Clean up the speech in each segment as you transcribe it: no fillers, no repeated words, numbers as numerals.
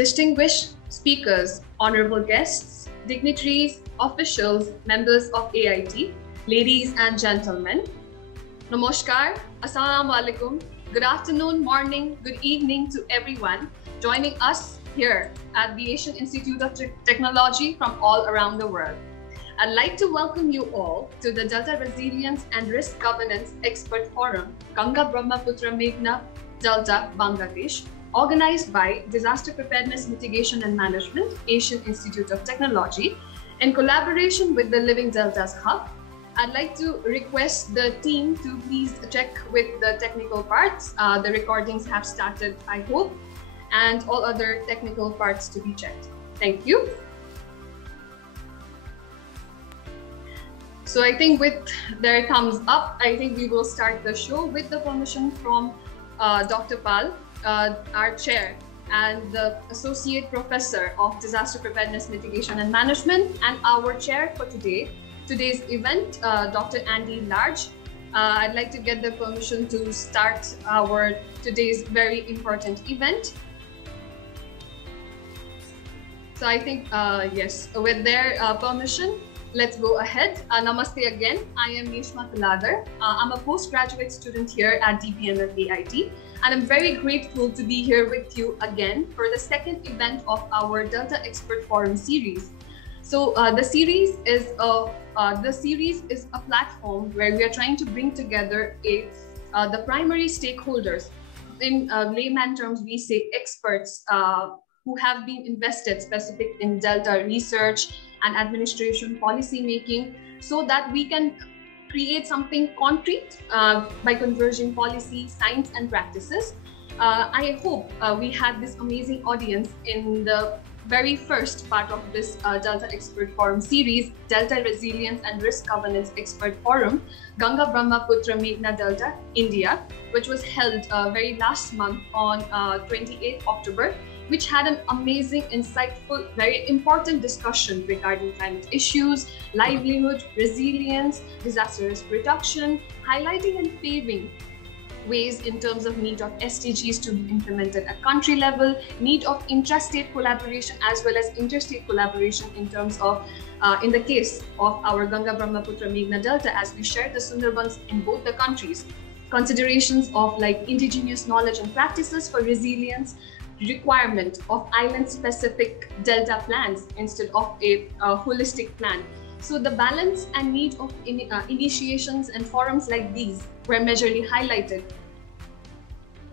distinguished speakers, honorable guests, dignitaries, officials, members of AIT, ladies and gentlemen. Namaskar, Assalamu alaikum, good afternoon, morning, good evening to everyone joining us here at the Asian Institute of Technology from all around the world. I'd like to welcome you all to the Delta Resilience and Risk Governance Expert Forum, Ganga Brahmaputra Meghna Delta, Bangladesh, organized by Disaster Preparedness Mitigation and Management, Asian Institute of Technology, in collaboration with the Living Deltas Hub. I'd like to request the team to please check with the technical parts. The recordings have started, I hope, and all other technical parts to be checked. Thank you. So I think with their thumbs up, I think we will start the show with the permission from Dr. Pal, our chair and the Associate Professor of Disaster Preparedness Mitigation and Management, and our chair for today's event, Dr. Andy Large. I'd like to get the permission to start our today's very important event. So I think, yes, with their permission, let's go ahead. Namaste again. I am Nishma Taladar. I'm a postgraduate student here at DPMM AIT, and I'm very grateful to be here with you again for the second event of our Delta Expert Forum series. So the series is a platform where we are trying to bring together the primary stakeholders. In layman terms, we say experts who have been invested specific in Delta research and administration policy making, so that we can create something concrete by converging policy, science, and practices. I hope we had this amazing audience in the very first part of this Delta Expert Forum series, Delta Resilience and Risk Governance Expert Forum, Ganga Brahmaputra Meghna Delta, India, which was held very last month on 28th October, which had an amazing, insightful, very important discussion regarding climate issues, livelihood, resilience, disaster risk reduction, highlighting and paving ways in terms of need of SDGs to be implemented at country level, need of intrastate collaboration as well as interstate collaboration in terms of, in the case of our Ganga Brahmaputra Meghna Delta, as we share the Sundarbans in both the countries, considerations of like indigenous knowledge and practices for resilience, requirement of island-specific delta plans instead of a holistic plan. So the balance and need of initiations and forums like these were majorly highlighted.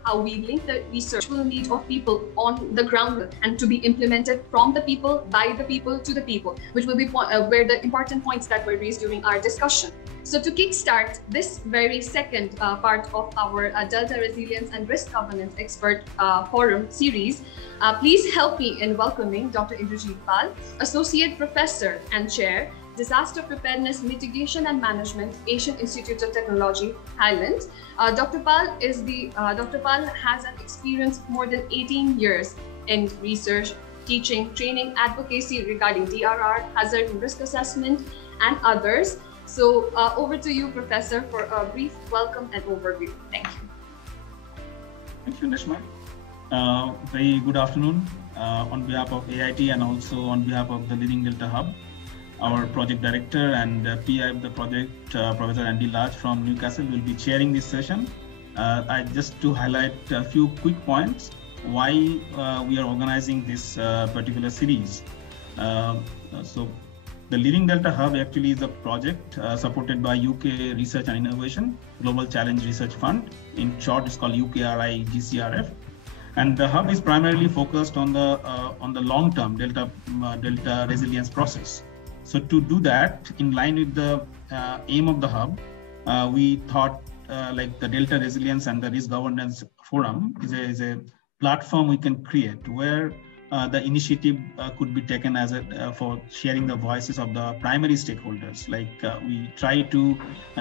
How we link the researchable need of people on the ground and to be implemented from the people, by the people, to the people, which will be where the important points that were raised during our discussion. So to kickstart this very second part of our Delta Resilience and Risk Governance Expert Forum series, please help me in welcoming Dr. Indrajit Pal, Associate Professor and Chair, Disaster Preparedness Mitigation and Management, Asian Institute of Technology, Thailand. Dr. Pal has an experience of more than 18 years in research, teaching, training, advocacy regarding DRR, hazard and risk assessment, and others. So over to you, Professor, for a brief welcome and overview. Thank you. Thank you, Nishma. Very good afternoon on behalf of AIT and also on behalf of the Living Delta Hub. Our project director and PI of the project, Professor Andy Large from Newcastle, will be chairing this session. Just to highlight a few quick points why we are organizing this particular series. So the Living Delta Hub actually is a project supported by UK Research and Innovation Global Challenge Research Fund. In short, it's called UKRI GCRF. And the hub is primarily focused on the long-term Delta resilience process. So to do that, in line with the aim of the hub, we thought like the Delta Resilience and the Risk Governance Forum is a platform we can create where the initiative could be taken as for sharing the voices of the primary stakeholders. Like we try to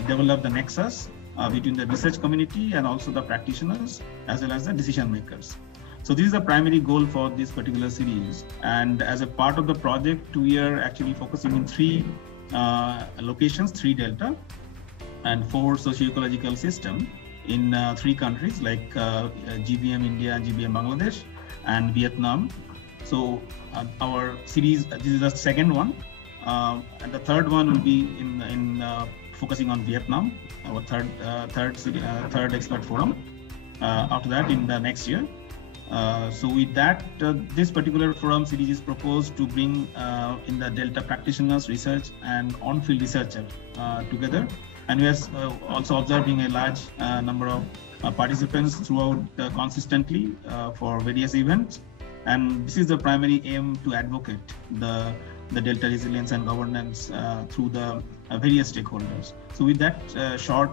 develop the nexus between the research community and also the practitioners as well as the decision makers. So this is the primary goal for this particular series. And as a part of the project, we are actually focusing on 3 locations, 3 delta and 4 socio-ecological systems in 3 countries like GBM India, GBM Bangladesh, and Vietnam. So our series, this is the second one, and the third one will be in focusing on Vietnam, our third expert forum. After that, in the next year. So with that, this particular forum series is proposed to bring in the Delta practitioners, research, and on-field researcher together. And we are also observing a large number of participants throughout consistently for various events. And this is the primary aim to advocate the Delta resilience and governance through the various stakeholders. So with that short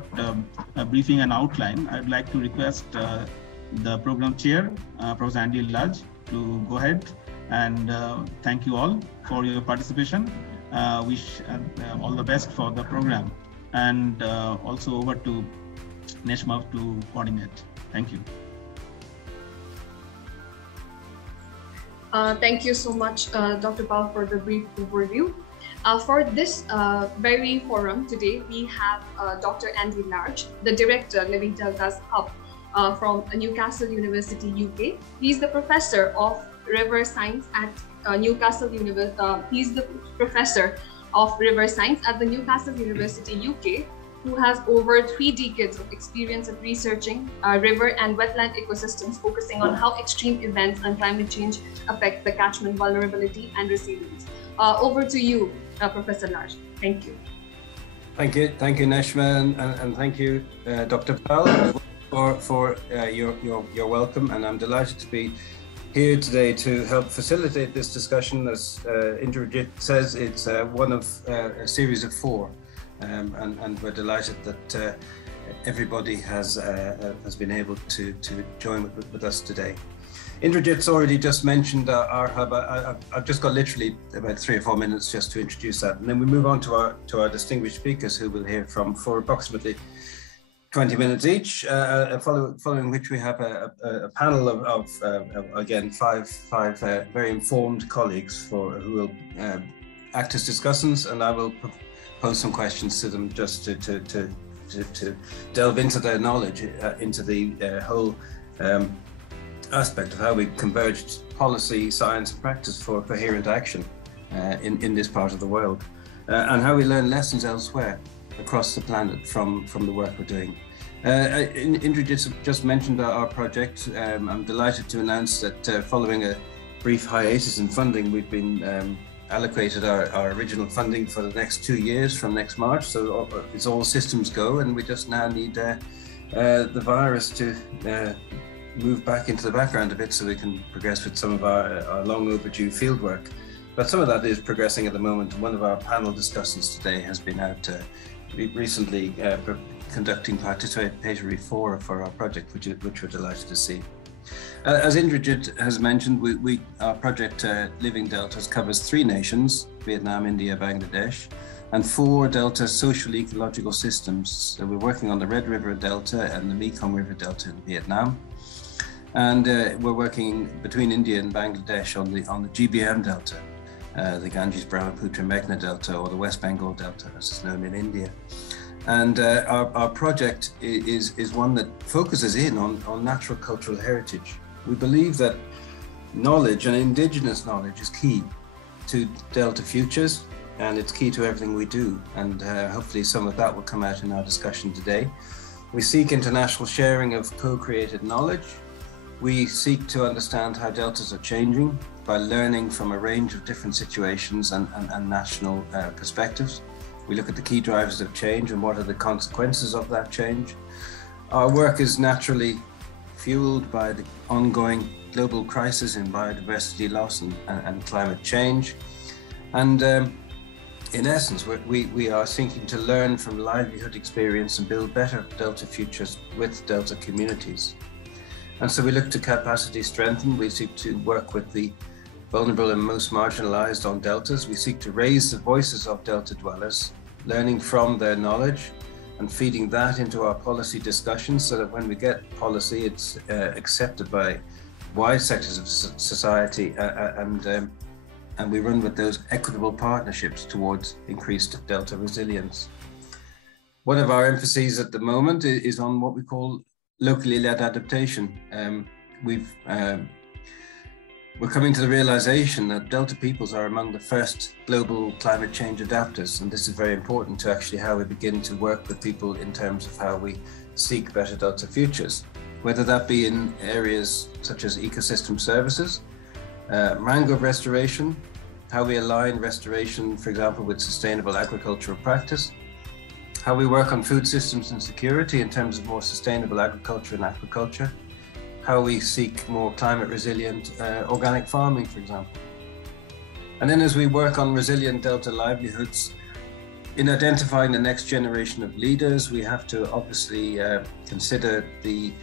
briefing and outline, I'd like to request the program chair, Professor Andy Lodge, to go ahead and thank you all for your participation. Wish all the best for the program, and also over to Neshma to coordinate. Thank you. Thank you so much, Dr. Pal, for the brief overview. For this very forum today, we have Dr. Andy Lodge, the Director, Living Deltas Hub from Newcastle University, UK. He's the Professor of River Science at Newcastle University. He's the Professor of River Science at the Newcastle University, UK, who has over 3 decades of experience of researching river and wetland ecosystems, focusing on how extreme events and climate change affect the catchment vulnerability and resilience. Over to you, Professor Lodge. Thank you. Thank you, Neshma, and thank you, Dr. Pal, for your welcome. And I'm delighted to be here today to help facilitate this discussion. As Indrajit says, it's one of a series of 4. And we're delighted that everybody has been able to join with us today. Indrajit's already just mentioned our hub. I've just got literally about 3 or 4 minutes just to introduce that, and then we move on to our distinguished speakers, who we'll hear from for approximately 20 minutes each. Following which we have a panel of again five very informed colleagues who will act as discussants, and I will pose some questions to them just to delve into their knowledge, into the whole aspect of how we converged policy, science, and practice for coherent action in this part of the world, and how we learn lessons elsewhere across the planet from the work we're doing. Indrajit just mentioned our project. I'm delighted to announce that following a brief hiatus in funding, we've been allocated our original funding for the next 2 years from next March. So it's all systems go, and we just now need the virus to move back into the background a bit so we can progress with some of our long overdue field work. But some of that is progressing at the moment. One of our panel discussants today has been out recently conducting participatory fora for our project, which we're delighted to see. As Indrajit has mentioned, our project Living Deltas covers 3 nations: Vietnam, India, Bangladesh, and 4 Delta social ecological systems. So we're working on the Red River Delta and the Mekong River Delta in Vietnam. And we're working between India and Bangladesh on the GBM Delta, the Ganges Brahmaputra Meghna Delta, or the West Bengal Delta, as it's known in India. And our project is one that focuses in on natural cultural heritage. We believe that knowledge, and indigenous knowledge, is key to Delta futures, and it's key to everything we do. And hopefully some of that will come out in our discussion today. We seek international sharing of co-created knowledge. We seek to understand how deltas are changing by learning from a range of different situations and national perspectives. We look at the key drivers of change and what are the consequences of that change. Our work is naturally fueled by the ongoing global crisis in biodiversity loss and climate change. And in essence, we are seeking to learn from livelihood experience and build better Delta futures with Delta communities. And so we look to capacity strengthen. We seek to work with the vulnerable and most marginalized on deltas. We seek to raise the voices of Delta dwellers, learning from their knowledge and feeding that into our policy discussions so that when we get policy, it's accepted by wide sectors of society, and we run with those equitable partnerships towards increased Delta resilience. One of our emphases at the moment is on what we call locally led adaptation. We've we're coming to the realization that Delta peoples are among the first global climate change adapters. And this is very important to actually how we begin to work with people in terms of how we seek better Delta futures, whether that be in areas such as ecosystem services, mangrove restoration, how we align restoration, for example, with sustainable agricultural practice, how we work on food systems and security in terms of more sustainable agriculture and aquaculture, how we seek more climate resilient organic farming, for example. And then as we work on resilient Delta livelihoods, in identifying the next generation of leaders, we have to obviously consider the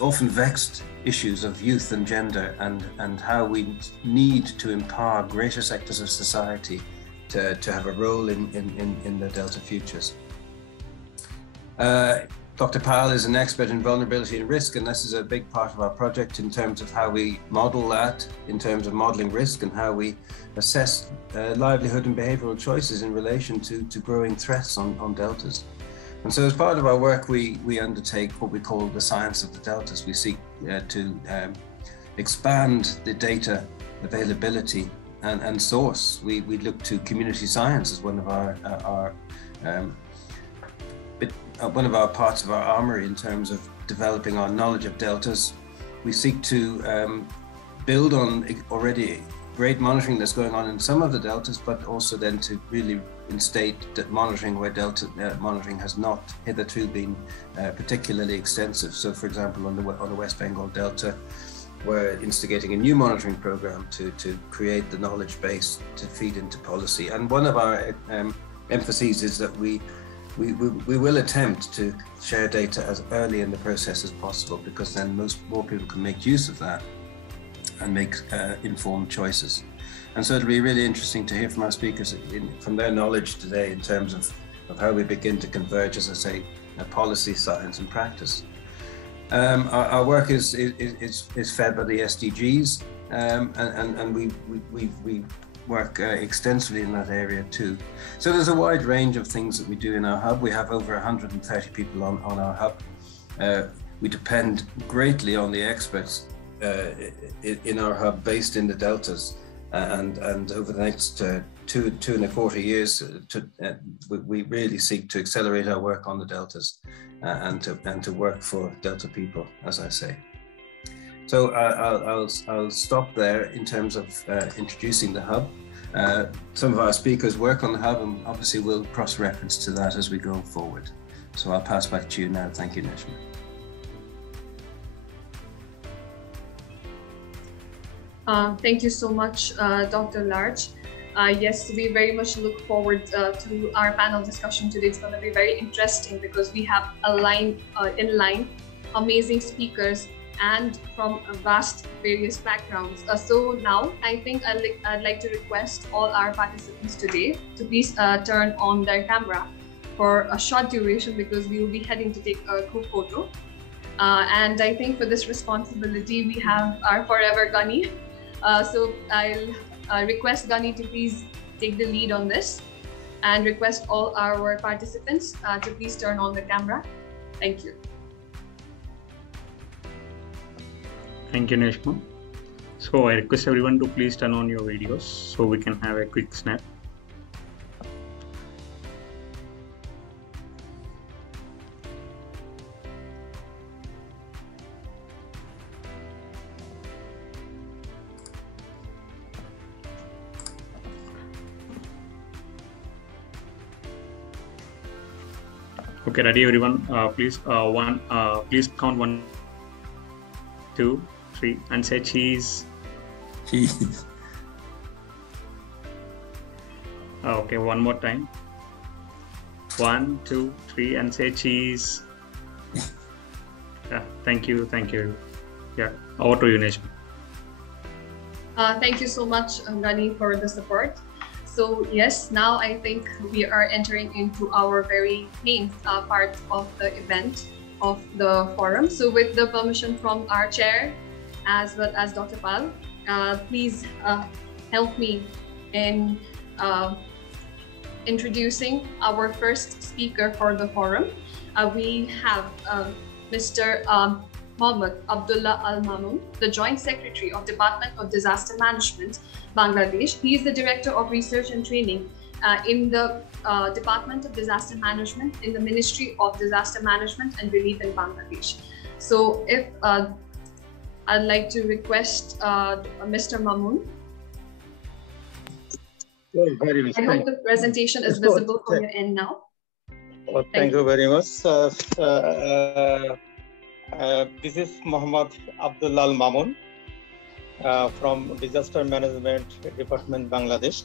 often vexed issues of youth and gender, and how we need to empower greater sectors of society to have a role in the Delta futures. Dr. Powell is an expert in vulnerability and risk, and this is a big part of our project in terms of how we model that, in terms of modeling risk and how we assess livelihood and behavioral choices in relation to growing threats on deltas. And so as part of our work, we undertake what we call the science of the deltas. We seek to expand the data availability and source. We look to community science as one of our parts of our armory in terms of developing our knowledge of deltas. We seek to build on already great monitoring that's going on in some of the deltas, but also then to really instate that monitoring where delta monitoring has not hitherto been particularly extensive. So for example, on the West Bengal Delta, we're instigating a new monitoring program to create the knowledge base to feed into policy. And one of our emphases is that we will attempt to share data as early in the process as possible, because then more people can make use of that and make informed choices. And so it'll be really interesting to hear from our speakers from their knowledge today in terms of how we begin to converge, as I say, policy, science and practice. Our work is fed by the SDGs, and we work extensively in that area too. So there's a wide range of things that we do in our hub. We have over 130 people on our hub. We depend greatly on the experts in our hub based in the deltas, and over the next 2.25 years, we really seek to accelerate our work on the deltas and to work for Delta people, as I say. So I'll stop there in terms of introducing the hub. Some of our speakers work on the hub, and obviously we'll cross-reference to that as we go forward. So I'll pass back to you now. Thank you, Nishma. Thank you so much, Dr. Large. Yes, we very much look forward to our panel discussion today. It's going to be very interesting because we have in line amazing speakers and from vast various backgrounds. So now I think I'd like to request all our participants today to please turn on their camera for a short duration, because we will be heading to take a group photo. And I think for this responsibility, we have our forever Gunny. So I'll request Gunny to please take the lead on this, and request all our participants to please turn on the camera. Thank you. Thank you, Nishma. So I request everyone to please turn on your videos so we can have a quick snap. Okay, ready everyone? Please count 1, 2, 3 and say cheese. Cheese. Okay, one more time. 1, 2, 3 and say cheese. Yeah, thank you. Yeah, over to you, Nishma. Thank you so much, Gunny, for the support. So yes, now I think we are entering into our very main part of the event of the forum. So with the permission from our chair, as well as Dr. Pal, please help me in introducing our first speaker for the forum. We have Mr. Mohammad Abdullah Al Mamoon, the Joint Secretary of Department of Disaster Management, Bangladesh. He is the Director of Research and Training in the Department of Disaster Management in the Ministry of Disaster Management and Relief in Bangladesh. So if I'd like to request Mr. Mamoon. Very much. I hope the presentation is visible from your end now. Oh, thank you very much. This is Mohammad Abdullah Al Mamoon from Disaster Management Department, Bangladesh.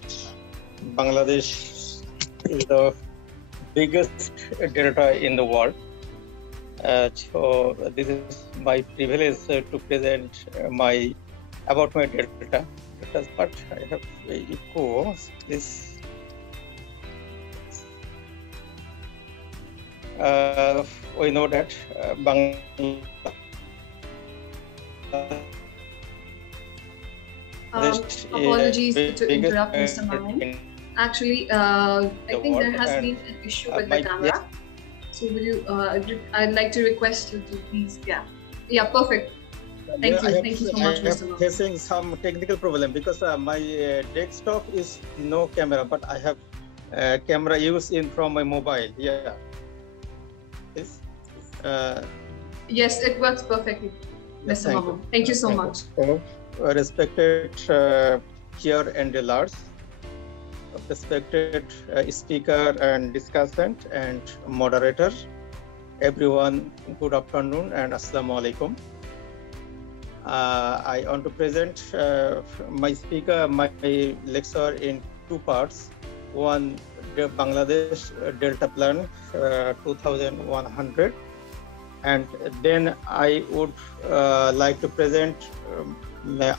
Bangladesh is the biggest delta in the world. So this is my privilege to present about my delta. But I have echo. This we know that Bangladesh apologies to interrupt, Mr. Mamoon. Actually, I think there has been an issue with the camera. Yes. So will you? I'd like to request you to please. Yeah, perfect. Thank you so much, Mr. Mamoon. I am facing some technical problem because my desktop is no camera, but I have camera used in from my mobile. Yeah. Yes, it works perfectly, Mr. Mamoon. Thank you so much. Respected chair and dealers, respected speaker and discussant and moderator, everyone, good afternoon and assalamu alaikum. I want to present my lecture in two parts. One, the Bangladesh Delta Plan 2100, and then I would like to present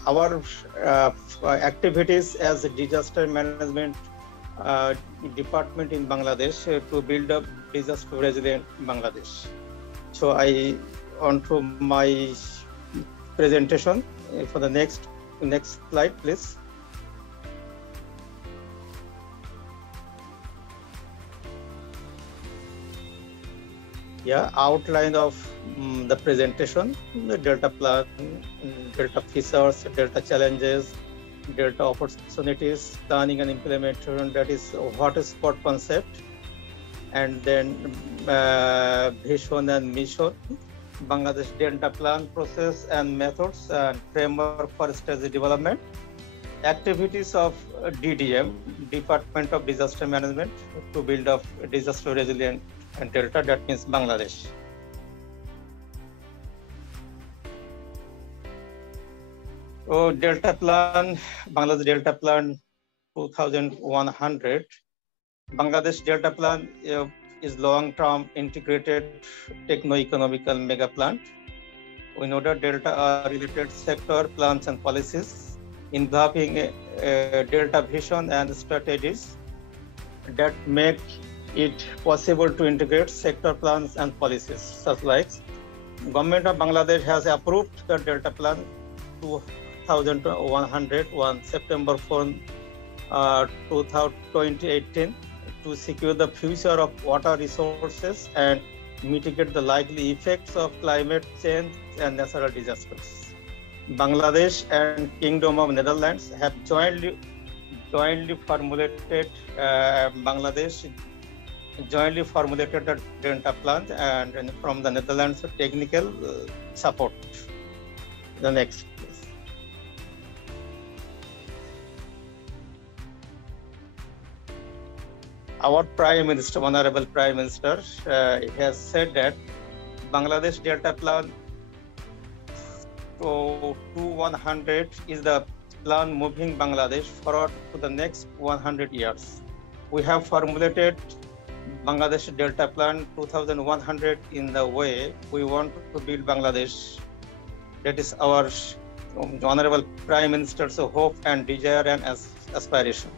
our activities as a disaster management department in Bangladesh to build up disaster resilient Bangladesh. So I on to my presentation for the next slide, please. Yeah, outline of the presentation, the Delta Plan, Delta features, Delta challenges, Delta opportunities, planning and implementation, that is what is spot concept, and then vision and mission, Bangladesh Delta Plan process and methods and framework for strategy development, activities of DDM, Department of Disaster Management, to build up disaster resilient and Delta, that means Bangladesh. So Delta Plan, Bangladesh Delta Plan 2100. Bangladesh Delta Plan is long-term integrated techno-economical mega plant. We know that Delta are related sector plans and policies involving Delta vision and strategies that make it possible to integrate sector plans and policies, such like Government of Bangladesh has approved the Delta Plan 2100 on September 4, 2018 to secure the future of water resources and mitigate the likely effects of climate change and natural disasters. Bangladesh and Kingdom of Netherlands have jointly formulated the Delta Plan, and from the Netherlands technical support. The next, please. Our Prime Minister, Honorable Prime Minister, has said that Bangladesh Delta Plan 2100 is the plan moving Bangladesh forward to the next 100 years. We have formulated Bangladesh Delta Plan 2100 in the way we want to build Bangladesh. That is our Honorable Prime Minister's hope and desire and aspiration.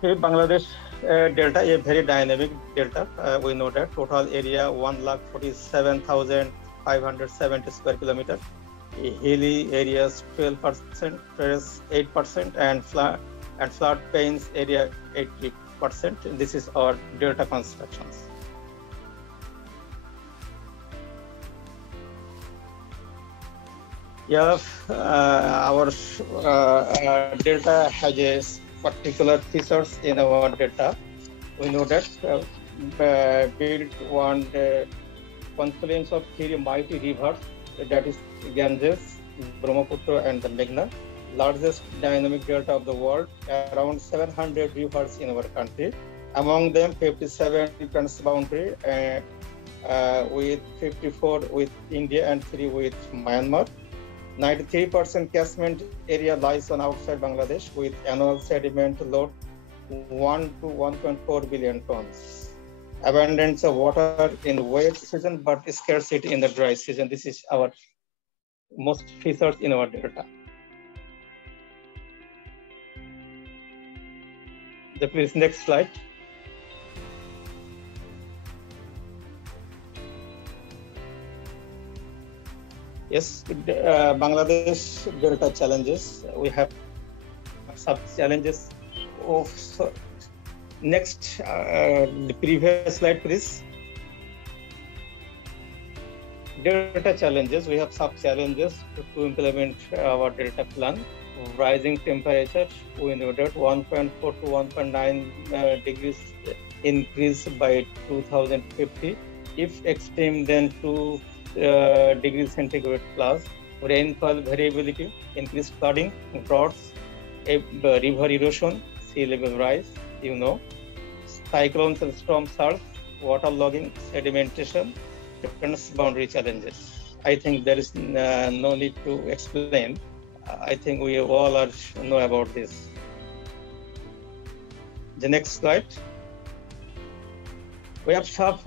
Bangladesh Delta, a very dynamic delta. We know that total area 1,47,570 square kilometers. Hilly areas 12%, terrace 8%, and flood plains area 6%. This is our delta constructions. Yeah, our delta has particular features in our delta. We know that built on the confluence of three mighty rivers, that is Ganges, Brahmaputra, and the Meghna, largest dynamic delta of the world, around 700 rivers in our country. Among them, 57 transboundary, with 54 with India and 3 with Myanmar. 93% catchment area lies on outside Bangladesh with annual sediment load 1 to 1.4 billion tons. Abundance of water in wet season, but scarcity in the dry season. This is our most features in our delta. Please, next slide. Yes, Bangladesh delta challenges. We have some challenges of next. The previous slide, please. Delta challenges. We have sub challenges to implement our delta plan. Rising temperatures, we know that 1.4 to 1.9 degrees increase by 2050. If extreme, then 2 degrees centigrade plus. Rainfall variability, increased flooding, droughts, river erosion, sea level rise, you know, cyclones and storm surge, water logging, sedimentation, transboundary challenges. I think there is no need to explain. I think we all know about this. The next slide. We have some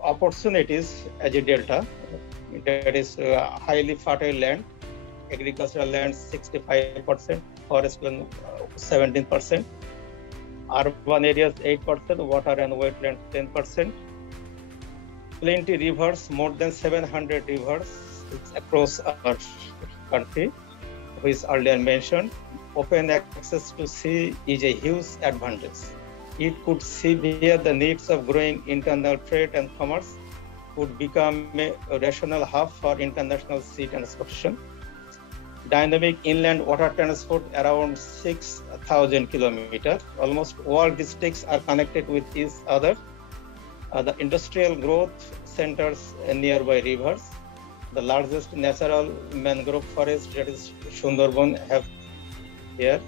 opportunities as a delta. That is highly fertile land, agricultural land 65%, forest land 17%, urban areas 8%, water and wetlands 10%. Plenty rivers, more than 700 rivers across our country, which earlier mentioned. Open access to sea is a huge advantage. It could severe the needs of growing internal trade and commerce, could become a rational hub for international sea transportation. Dynamic inland water transport around 6,000 kilometers. Almost all districts are connected with each other. The industrial growth centers nearby rivers. The largest natural mangrove forest, that is Sundarban, have here.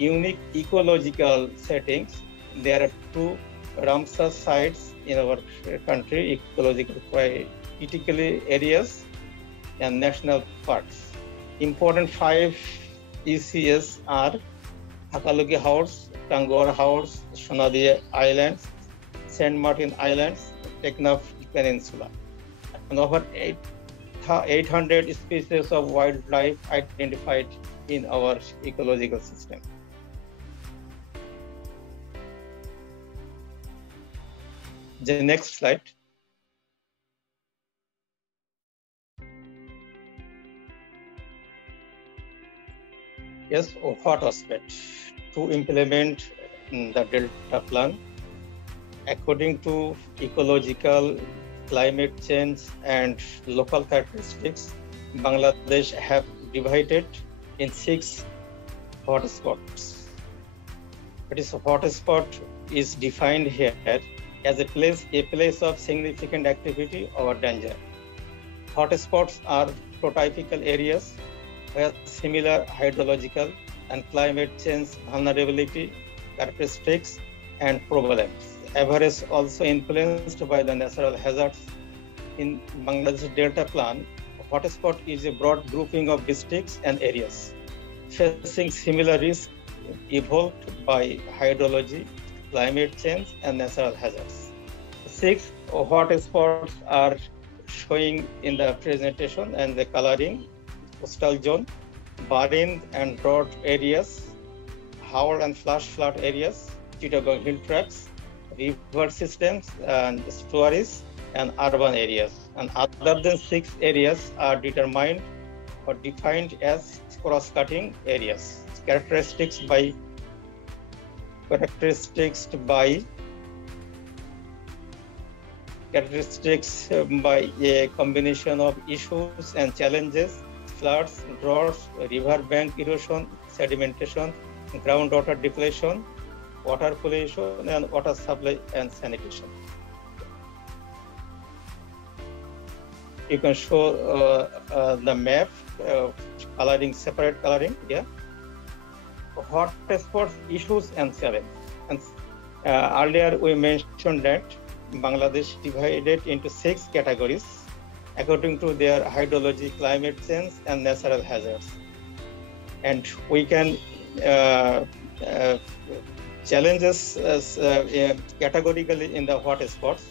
Unique ecological settings. There are 2 Ramsar sites in our country, ecological critical areas and national parks. Important 5 ECS are Hakalugi House, Tangor House, Sonadia Islands, Saint Martin Islands, Teknaf Peninsula. And over 800 species of wildlife identified in our ecological system. The next slide. Yes, what aspect to implement the delta plan? According to ecological, climate change and local characteristics, Bangladesh have divided in 6 hotspots. That is, a hotspot is defined here as a place of significant activity or danger. Hotspots are prototypical areas where similar hydrological and climate change vulnerability characteristics and problems. Average also influenced by the natural hazards. In Bangladesh Delta Plan, hotspot is a broad grouping of districts and areas facing similar risks evolved by hydrology, climate change, and natural hazards. 6 hotspots are showing in the presentation and the coloring: coastal zone, barren and drought areas, Howard and flash flood areas, Chittagong hill tracts, river systems and estuaries, and urban areas. And other than 6 areas are determined or defined as cross-cutting areas. Characteristics by characteristics by a combination of issues and challenges: floods, droughts, river bank erosion, sedimentation, groundwater depletion, water pollution, and water supply and sanitation. You can show the map, coloring, separate coloring. Yeah. Hotspots, issues, and challenges. And earlier we mentioned that Bangladesh divided into 6 categories according to their hydrology, climate change, and natural hazards. And we can challenges categorically in the hotspots.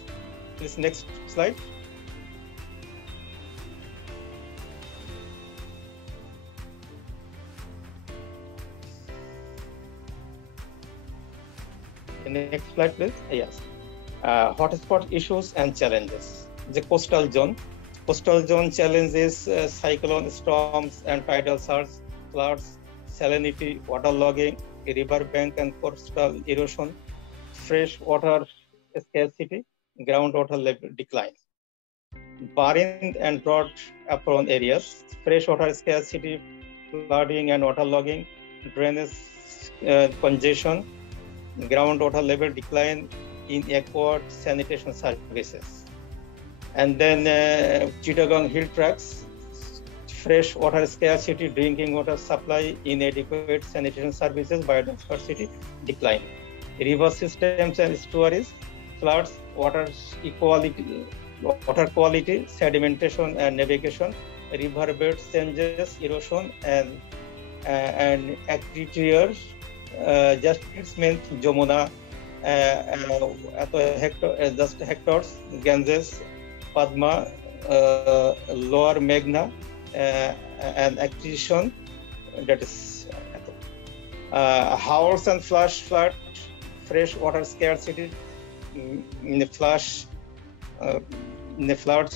Please, next slide. Next slide, please. Yes. Hotspot issues and challenges. The coastal zone. Coastal zone challenges cyclone storms and tidal surge, floods, salinity, waterlogging, river bank and coastal erosion, fresh water scarcity, groundwater level decline. Barren and drought-prone areas, freshwater scarcity, flooding and waterlogging, drainage congestion, groundwater level decline, inadequate sanitation services. And then Chittagong hill tracts, fresh water scarcity, drinking water supply, inadequate sanitation services, biodiversity decline. River systems and estuaries, floods, water quality, sedimentation and navigation, river bed changes, erosion, and aquifers. Just its means Jamuna, just hectares, Ganges, Padma, Lower Meghna, and acquisition, that is howls and flash flood, fresh water scarcity, in the floods,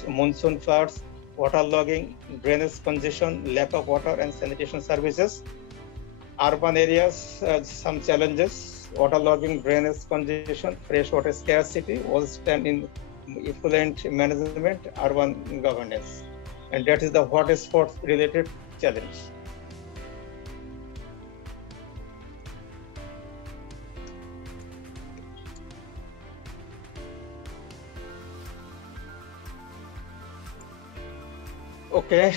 monsoon floods, waterlogging, drainage congestion, lack of water and sanitation services. Urban areas, some challenges: waterlogging, drainage congestion, freshwater scarcity, all stand in effluent management, urban governance. And that is the hotspot related challenge. Okay,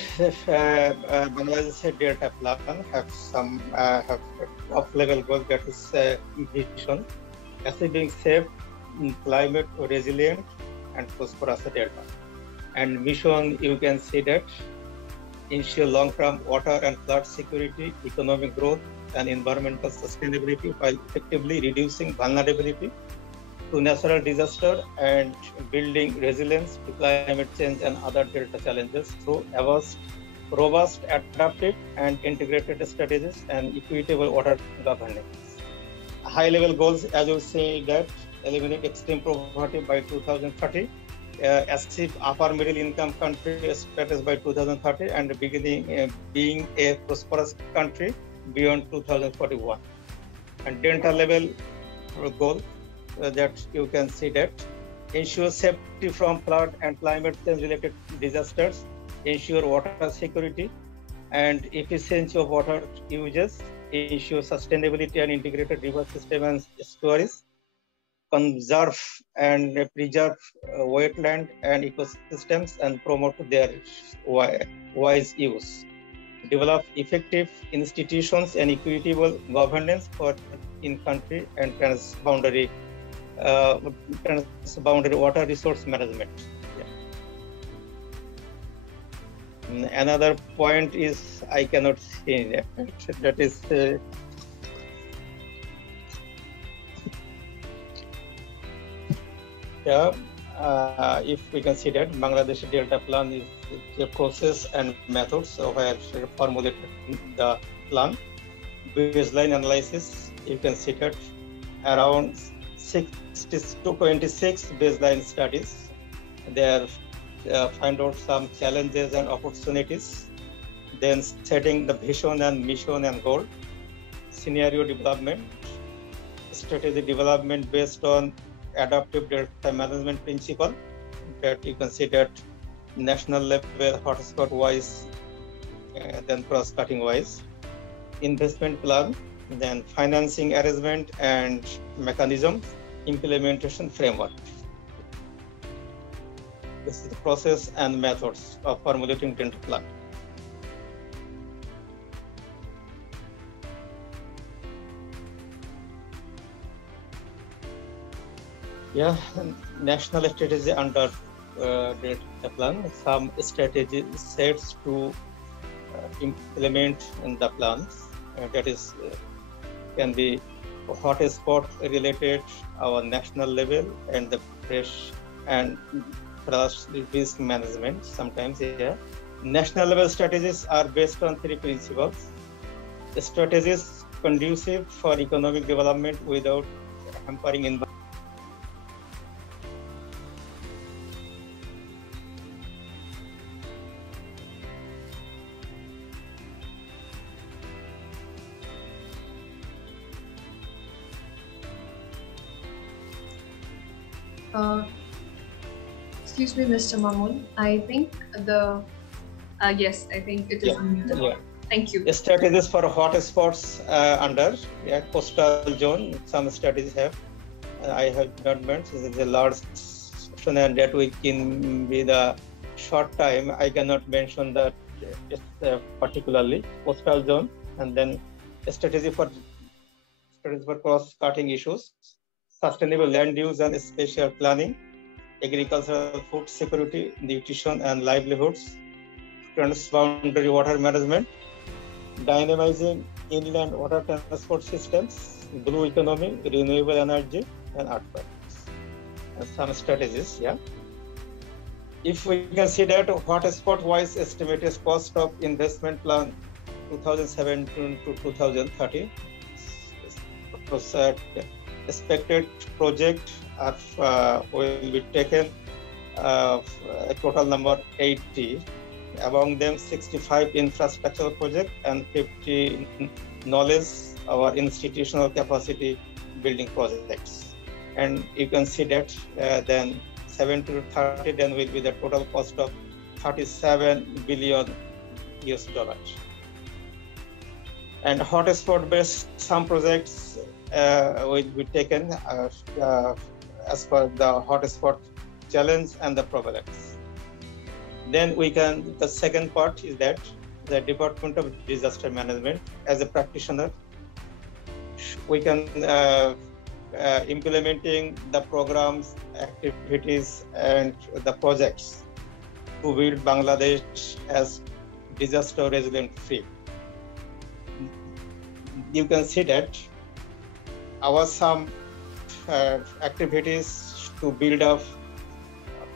Bangladesh data plan have some top-level goals, that is vision, achieving safe, climate resilient, and prosperous data. And mission, you can see that ensure long-term water and flood security, economic growth, and environmental sustainability while effectively reducing vulnerability to natural disaster and building resilience to climate change and other delta challenges through robust, adaptive, and integrated strategies and equitable water governance. High-level goals, as you say, that eliminate extreme poverty by 2030, achieve upper middle income country status by 2030, and being a prosperous country beyond 2041. And delta level goal, that you can see that ensure safety from flood and climate change related disasters, ensure water security and efficiency of water uses, ensure sustainability and integrated river system and estuaries, conserve and preserve wetland and ecosystems and promote their wise use, develop effective institutions and equitable governance for in-country and transboundary water resource management. Yeah. Another point is I cannot see that is if we can see that Bangladesh Delta Plan is a process and methods where formulated the plan. Baseline analysis, you can see that around 26 baseline studies. There find out some challenges and opportunities. Then setting the vision and mission and goal, scenario development, strategy development based on adaptive delta management principle, that you can see that national level, hotspot wise, then cross-cutting wise, investment plan, then financing arrangement and mechanism, implementation framework. This is the process and methods of formulating delta plan. Yeah, national strategy under delta plan. Some strategy sets to implement in the plans. That is, can be hotspot related, our national level, and the fresh and trust risk management. Sometimes, yeah. National level strategies are based on three principles. Strategies conducive for economic development without hampering environment. Excuse me, Mr. Mamun. I think yes, I think it is unmuted. Yeah. Thank you. Strategies for hotspots under coastal zone. Some strategies have. I have not mentioned. This is a large section, and that we can be the short time. I cannot mention that particularly coastal zone, and then strategy for cross-cutting issues, sustainable land use and spatial planning, agricultural food security, nutrition and livelihoods, transboundary water management, dynamizing inland water transport systems, blue economy, renewable energy, and artifacts. And some strategies, yeah. If we can see that hotspot-wise estimated cost of investment plan 2017 to 2030, expected project will be taken a total number 80. Among them, 65 infrastructure project and 50 knowledge or institutional capacity building projects. And you can see that then 7 to 30 then will be the total cost of 37 billion US dollars. And hotspot based, some projects will be taken as per the hotspot challenge and the prevalence. Then the second part is that the Department of Disaster Management, as a practitioner, we can implementing the programs, activities, and the projects to build Bangladesh as disaster resilient free. You can see that our some activities to build up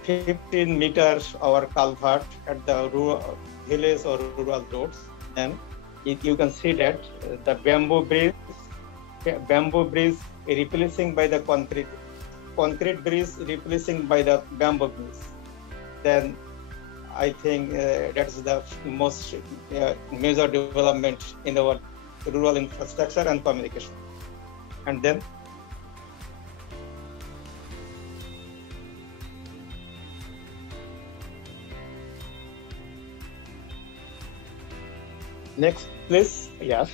15 meters our culvert at the rural village or rural roads. And you can see that the bamboo bridge replacing by the concrete bridge replacing by the bamboo bridge. Then I think that's the most major development in our rural infrastructure and communication. And then next, please. Yes,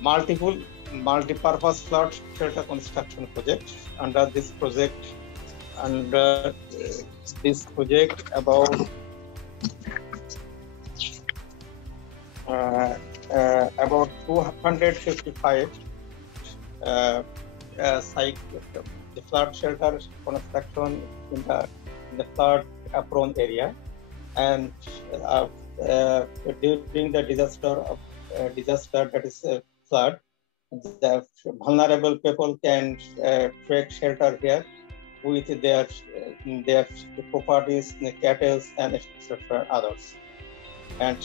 multi-purpose flood shelter construction project. Under this project, about 255 site the flood shelter construction in the flood prone area, and during the disaster that is flood, the vulnerable people can take shelter here with their properties, cattle, and etc. others. And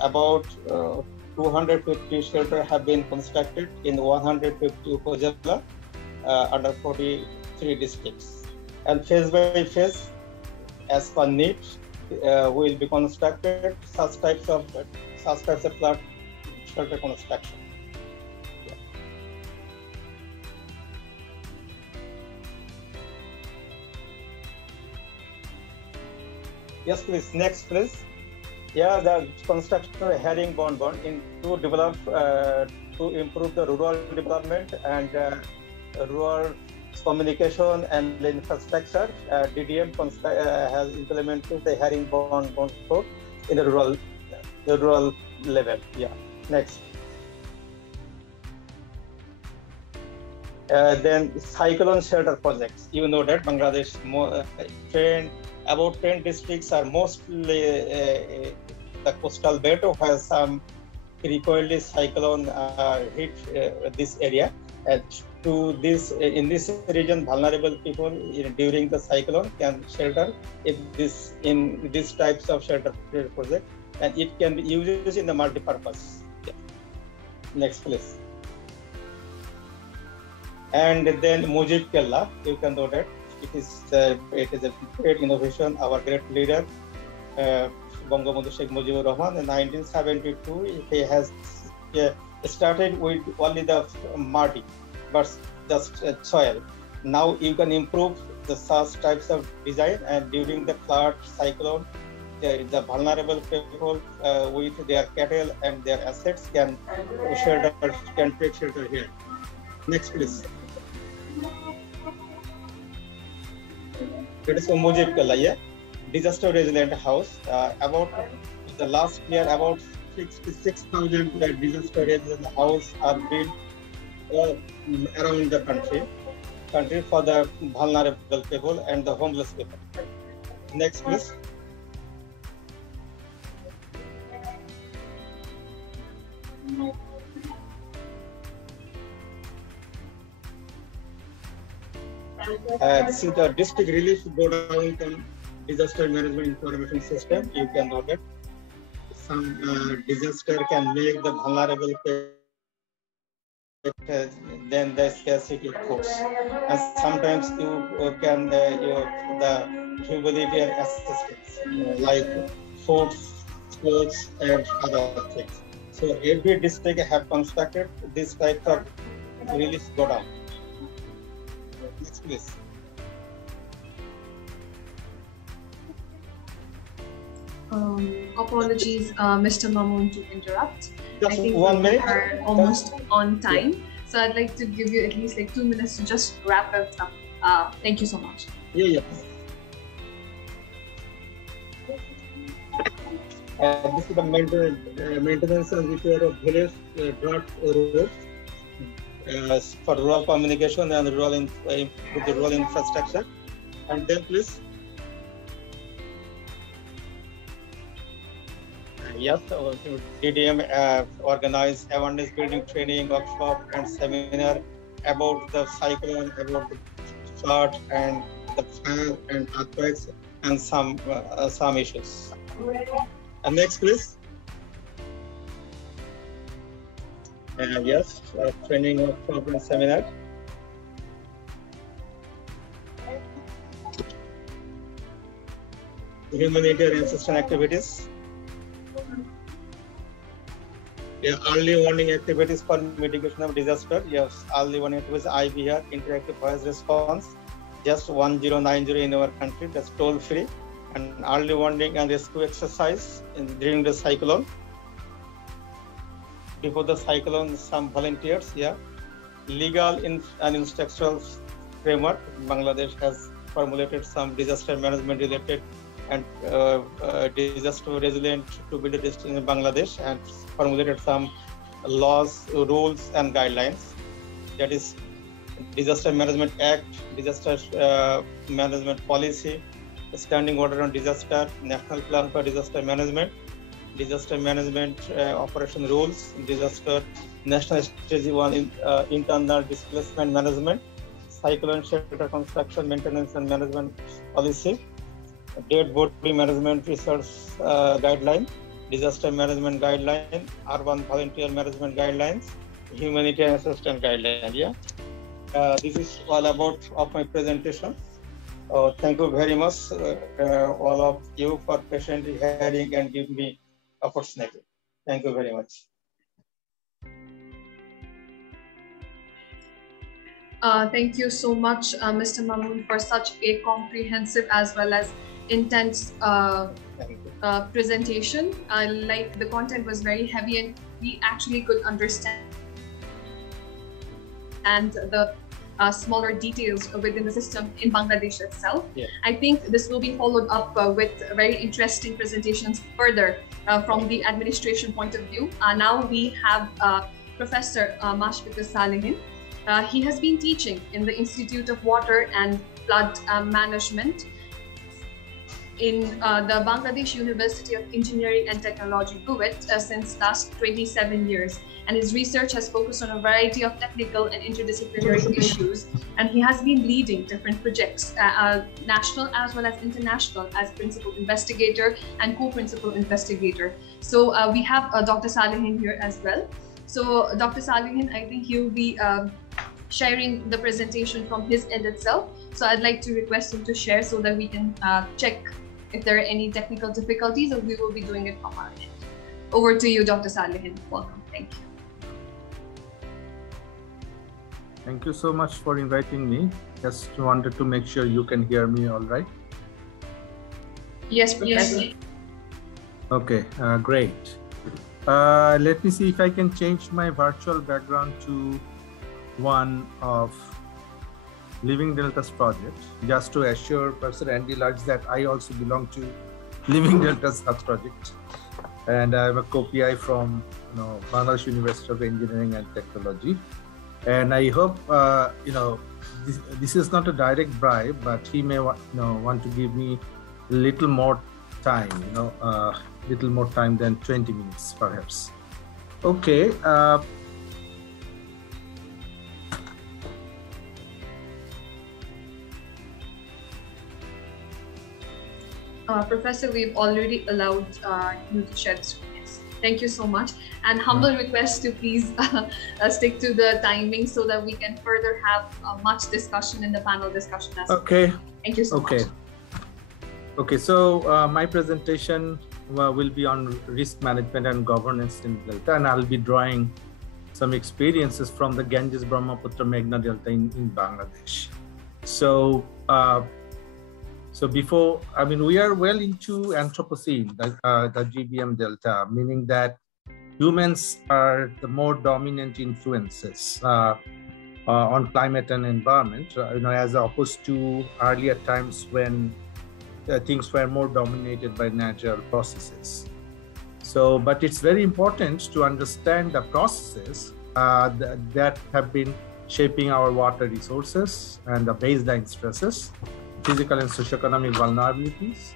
about 250 shelters have been constructed in 150 upazila under 43 districts. And phase by phase, as per need, will be constructed such types of flood shelter construction. Yes, please. Next, please. Yeah, the construction of herringbone bond in to develop to improve the rural development and rural communication and the infrastructure. DDM has implemented the herringbone bond code in the rural level. Yeah. Next. Then cyclone shelter projects. You know that Bangladesh about 10 districts are mostly the coastal belt where some frequently cyclone hit this area. And to this in this region, vulnerable people during the cyclone can shelter in these types of shelter project, and it can be used in the multi-purpose. Yeah. Next, please. And then Mujib Kella, you can know that it is a great innovation. Our great leader, Bangabandhu Sheikh Mujibur Rahman, in 1972, he has started with only the muddy, but just soil. Now you can improve the such types of design, and during the flood, cyclone, the vulnerable people with their cattle and their assets can take shelter here. Next, please. It is Mujib Kalaya, disaster resilient house. About the last year, about 66,000 disaster resilient houses are built around the country for the vulnerable people and the homeless people. Next, please. This is the district relief go down disaster management information system. You can know that some disaster can make the vulnerable then the scarcity force, and sometimes you can the humanitarian assistance like foods, clothes, and other things. So every district have constructed this type of relief go down. Next, please. Apologies, Mr. Mamoon, to interrupt. Just I think 1 minute. We are almost on time, so I'd like to give you at least like 2 minutes to just wrap it up. Thank you so much. Yeah. This is the maintenance and repair of village drought roads for rural communication and rural infrastructure. And then, please. Yes, DDM organized awareness building training workshop and seminar about the cyclone, about the flood and the fire and earthquakes and some issues. And next, please. Yes, training workshop and seminar. Humanitarian assistance activities. Yeah, early warning activities for mitigation of disaster. Yes, early warning activities, IVR, interactive voice response, just 1090 in our country, that's toll free, and early warning and rescue exercise during the cyclone. Before the cyclone, some volunteers, legal and instructional framework. Bangladesh has formulated some disaster management related and disaster resilient to build a district in Bangladesh, and formulated some laws, rules, and guidelines. That is Disaster Management Act, Disaster Management Policy, Standing Order on Disaster, National Plan for Disaster Management, Disaster Management Operation Rules, Disaster National Strategy 1 Internal Displacement Management, Cyclone Shelter Construction Maintenance and Management Policy, Dead Body Management Resource Guideline, Disaster Management Guideline, Urban Volunteer Management Guidelines, Humanitarian Assistance Guideline. This is all about of my presentation. Thank you very much, all of you, for patiently hearing and giving me opportunity. Thank you very much. Thank you so much, Mr. Mamoon, for such a comprehensive as well as intense presentation. Like the content was very heavy and we actually could understand the smaller details within the system in Bangladesh itself. Yeah. I think this will be followed up with very interesting presentations further from the administration point of view. Now we have Professor Mashfiqur Salihin. He has been teaching in the Institute of Water and Flood Management in the Bangladesh University of Engineering and Technology, BUET, since last 27 years. And his research has focused on a variety of technical and interdisciplinary issues. And he has been leading different projects, national as well as international, as principal investigator and co-principal investigator. So we have Dr. Salihin here as well. So Dr. Salihin, I think he'll be sharing the presentation from his end itself. So I'd like to request him to share so that we can check if there are any technical difficulties, or we will be doing it from our end. Over to you, Dr. Salihin. Welcome. Thank you. Thank you so much for inviting me. Just wanted to make sure you can hear me all right. Yes, Professor. Yes. Okay, great. Let me see if I can change my virtual background to one of Living Delta's project, just to assure Professor Andy Large that I also belong to Living Delta's project. And I'm a co-PI from Bangladesh University of Engineering and Technology. And I hope, this is not a direct bribe, but he may want to give me a little more time, little more time than 20 minutes, perhaps. Okay. Professor, we've already allowed you to share the screen. Thank you so much. And humble request to please stick to the timing so that we can further have much discussion in the panel discussion as well. Okay. Thank you so much. Okay, so my presentation will be on risk management and governance in Delta, and I'll be drawing some experiences from the Ganges Brahmaputra Meghna Delta in Bangladesh. So, before, we are well into Anthropocene, the GBM Delta, meaning that humans are the more dominant influences on climate and environment, as opposed to earlier times when things were more dominated by natural processes. So, but it's very important to understand the processes that have been shaping our water resources and the baseline stresses, physical and socioeconomic vulnerabilities.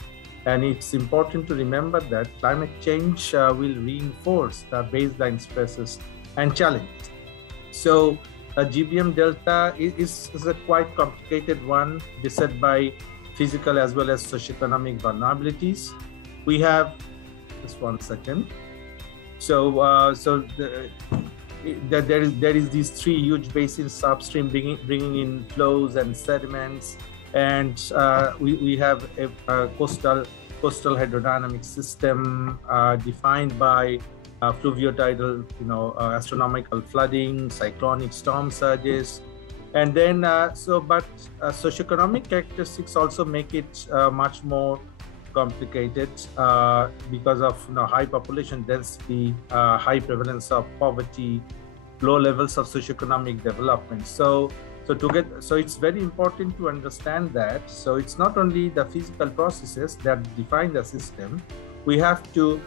And it's important to remember that climate change will reinforce the baseline stresses and challenges. So a GBM Delta is a quite complicated one, beset by physical as well as socioeconomic vulnerabilities. We have, just one second. So, there is these three huge basins upstream bringing in flows and sediments. And we have a coastal hydrodynamic system defined by fluviotidal, astronomical flooding, cyclonic storm surges, and then socioeconomic characteristics also make it much more complicated because of high population density, high prevalence of poverty, low levels of socioeconomic development. So it's very important to understand that. So it's not only the physical processes that define the system. We have to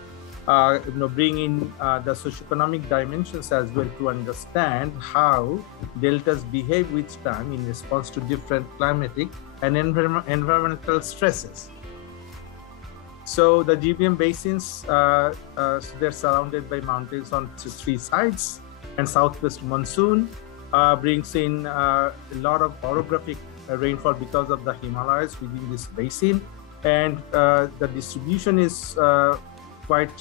bring in the socioeconomic dimensions as well to understand how deltas behave with time in response to different climatic and environmental stresses. So the GBM basins, they're surrounded by mountains on three sides, and southwest monsoon brings in a lot of orographic rainfall because of the Himalayas within this basin, and the distribution is quite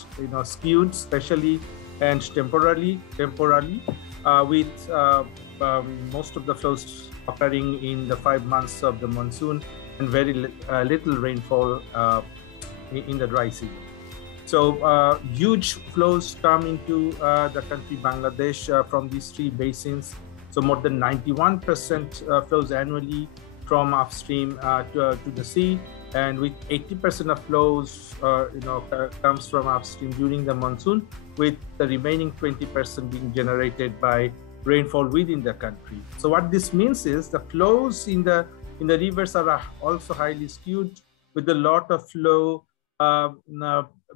skewed, especially and temporarily, with most of the flows occurring in the 5 months of the monsoon and very little rainfall in the dry season. So huge flows come into the country Bangladesh from these three basins. So more than 91% flows annually from upstream to the sea, and with 80% of flows comes from upstream during the monsoon, with the remaining 20% being generated by rainfall within the country. So what this means is the flows in the rivers are also highly skewed, with a lot of flow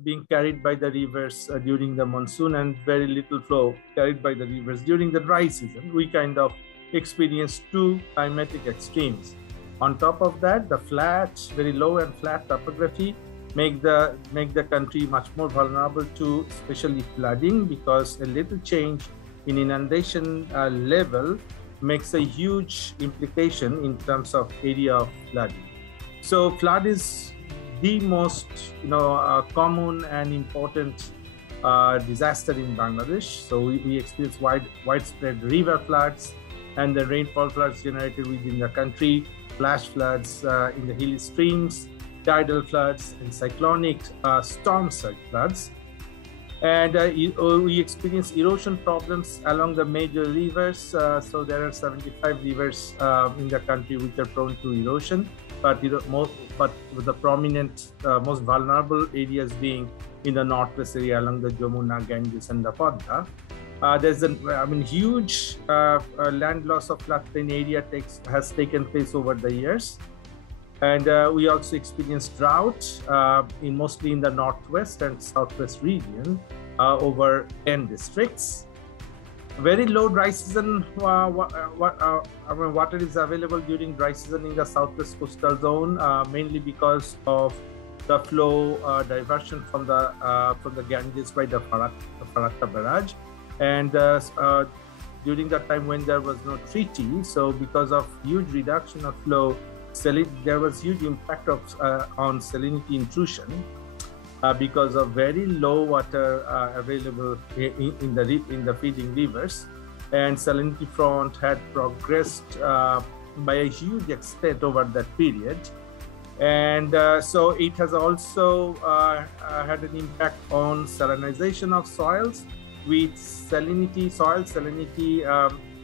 being carried by the rivers during the monsoon and very little flow carried by the rivers during the dry season. We kind of experience two climatic extremes. On top of that, the flat, very low and flat topography make the country much more vulnerable to especially flooding, because a little change in inundation level makes a huge implication in terms of area of flooding. So flood is the most common and important disaster in Bangladesh. So we experience widespread river floods and the rainfall floods generated within the country, flash floods in the hilly streams, tidal floods, and cyclonic storm surge floods. And we experience erosion problems along the major rivers. So there are 75 rivers in the country which are prone to erosion, but the prominent, most vulnerable areas being in the northwest area along the Jamuna, Ganges, and the Padma. There's huge land loss of floodplain area has taken place over the years. And we also experience drought mostly in the northwest and southwest region over 10 districts. Very low dry season, water is available during dry season in the southwest coastal zone, mainly because of the flow diversion from the Ganges by the Farakka barrage. And during that time when there was no treaty, so because of huge reduction of flow, there was huge impact on salinity intrusion because of very low water available in the feeding rivers, and salinity front had progressed by a huge extent over that period. And so it has also had an impact on salinization of soils, with soil salinity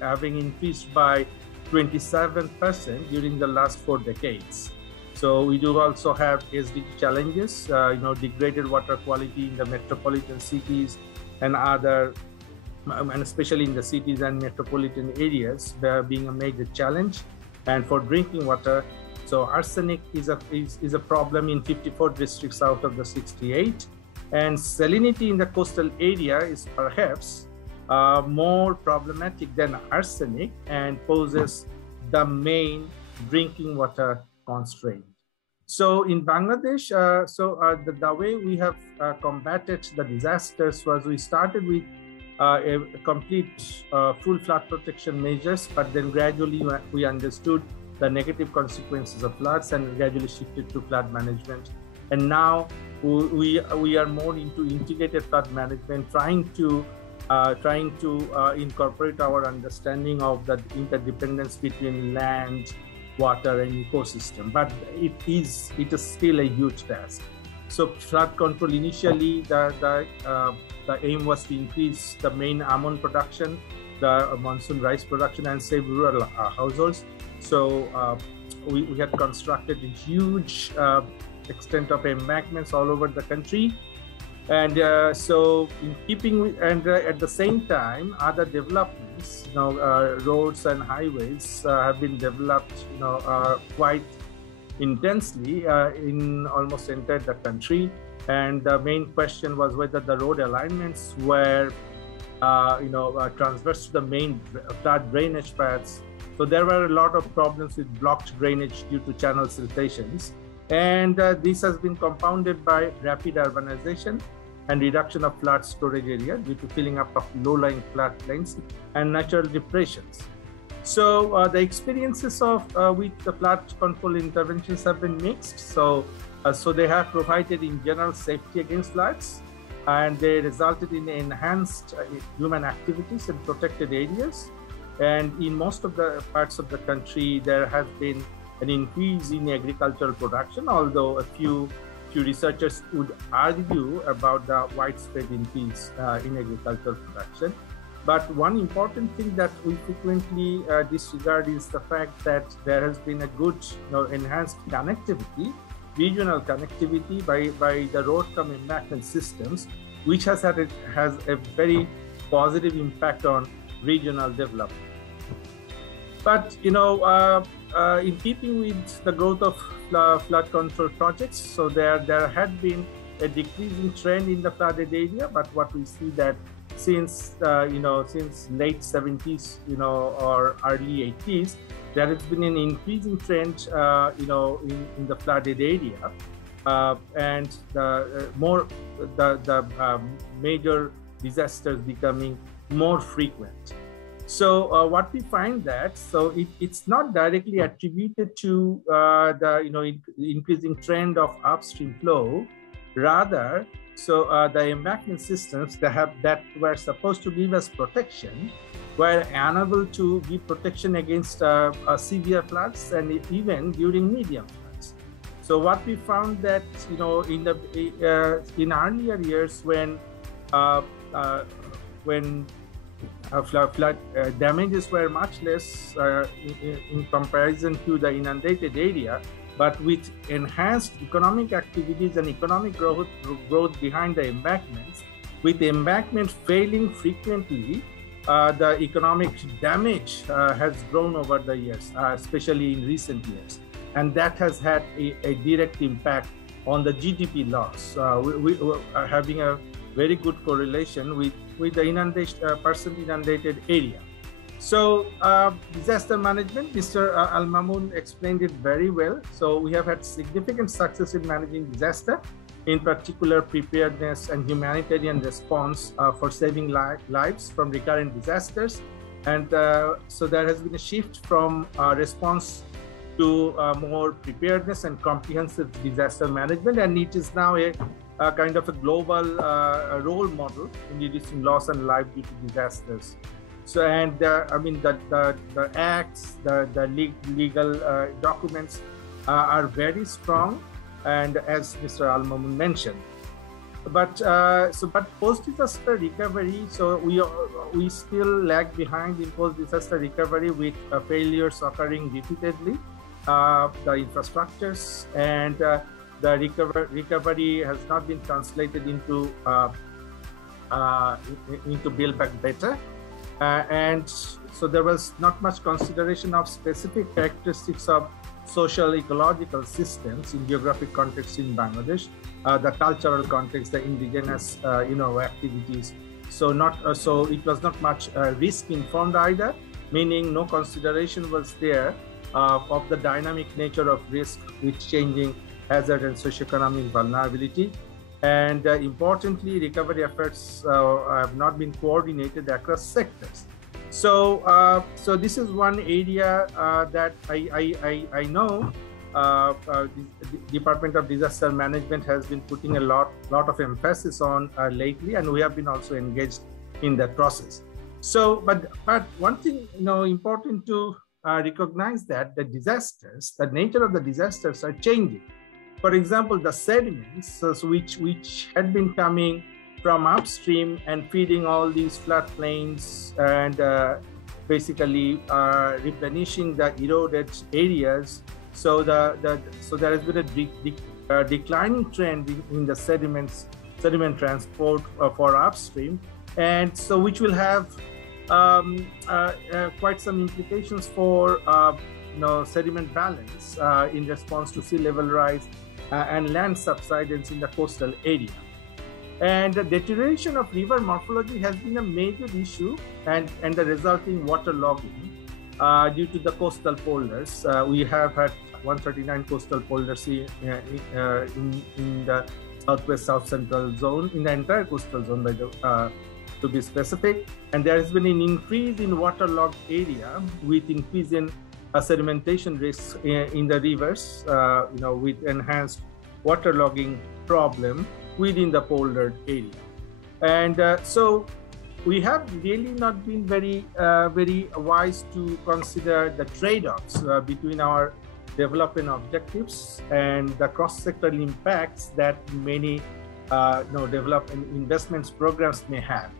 having increased by 27% during the last 4 decades. So we do also have SDG challenges, degraded water quality in the metropolitan cities and especially in the cities and metropolitan areas, there being a major challenge. And for drinking water, so arsenic is a problem in 54 districts out of the 68. And salinity in the coastal area is perhaps more problematic than arsenic and poses the main drinking water constraint. So in Bangladesh, the way we have combated the disasters was we started with a complete full flood protection measures, but then gradually we understood the negative consequences of floods and gradually shifted to flood management. And now we are more into integrated flood management, trying to incorporate our understanding of the interdependence between land, water, and ecosystem. But it is still a huge task. So flood control initially, the aim was to increase the main almond production, the monsoon rice production, and save rural households. So we had constructed a huge extent of embankments all over the country. And so in keeping with, and at the same time, other developments, roads and highways have been developed, quite intensely in almost entire the country. And the main question was whether the road alignments were, transverse to the main flood drainage paths. So there were a lot of problems with blocked drainage due to channel siltations. And this has been compounded by rapid urbanization and reduction of flood storage area due to filling up of low-lying floodplains and natural depressions. So the experiences with the flood control interventions have been mixed. So they have provided in general safety against floods, and they resulted in enhanced human activities in protected areas. And in most of the parts of the country, there has been an increase in agricultural production, although a few researchers would argue about the widespread increase in agricultural production. But one important thing that we frequently disregard is the fact that there has been a good enhanced connectivity regional connectivity by the road cum embankment systems, which has a very positive impact on regional development. But in keeping with the growth of flood control projects, so there had been a decreasing trend in the flooded area. But what we see that since since late 70s or early 80s, there has been an increasing trend in the flooded area, and the major disasters becoming more frequent. So what we find that it's not directly attributed to the increasing trend of upstream flow. Rather, the embankment systems that were supposed to give us protection were unable to give protection against severe floods and even during medium floods. So what we found that in earlier years when flood damages were much less in comparison to the inundated area, but with enhanced economic activities and economic growth behind the embankments, with the embankment failing frequently, the economic damage has grown over the years, especially in recent years. And that has had a direct impact on the GDP loss. We are having a very good correlation with the percent inundated area. So disaster management, Mr. Al-Mamoun explained it very well. So we have had significant success in managing disaster, in particular preparedness and humanitarian response for saving lives from recurrent disasters. And so there has been a shift from response to more preparedness and comprehensive disaster management, and it is now a kind of a global role model in reducing loss and life due to disasters. So, and I mean the acts, the legal documents are very strong, and as Mr. Al-Mamoun mentioned, but post-disaster recovery, so we still lag behind in post-disaster recovery with failures occurring repeatedly. The infrastructures and the recovery has not been translated into Build Back Better, and so there was not much consideration of specific characteristics of social ecological systems in geographic context in Bangladesh, the cultural context, the indigenous activities. So it was not much risk informed either, meaning no consideration was there of the dynamic nature of risk with changing hazard and socioeconomic vulnerability. And importantly, recovery efforts have not been coordinated across sectors. So this is one area that I know the Department of Disaster Management has been putting a lot of emphasis on lately, and we have been also engaged in that process. So, but one thing important to recognize that the nature of the disasters are changing. For example, the sediments, which had been coming from upstream and feeding all these floodplains and basically replenishing the eroded areas. So there has been a declining trend in the sediment transport for upstream, and so which will have quite some implications for sediment balance in response to sea level rise and land subsidence in the coastal area. And the deterioration of river morphology has been a major issue, and the resulting waterlogging due to the coastal polders. We have had 139 coastal polders in the southwest south central zone, in the entire coastal zone to be specific. And there has been an increase in waterlogged area with increase in sedimentation risks in the rivers, with enhanced waterlogging problem within the poldered area. And so we have really not been very wise to consider the trade-offs between our development objectives and the cross-sectoral impacts that many development investments programs may have.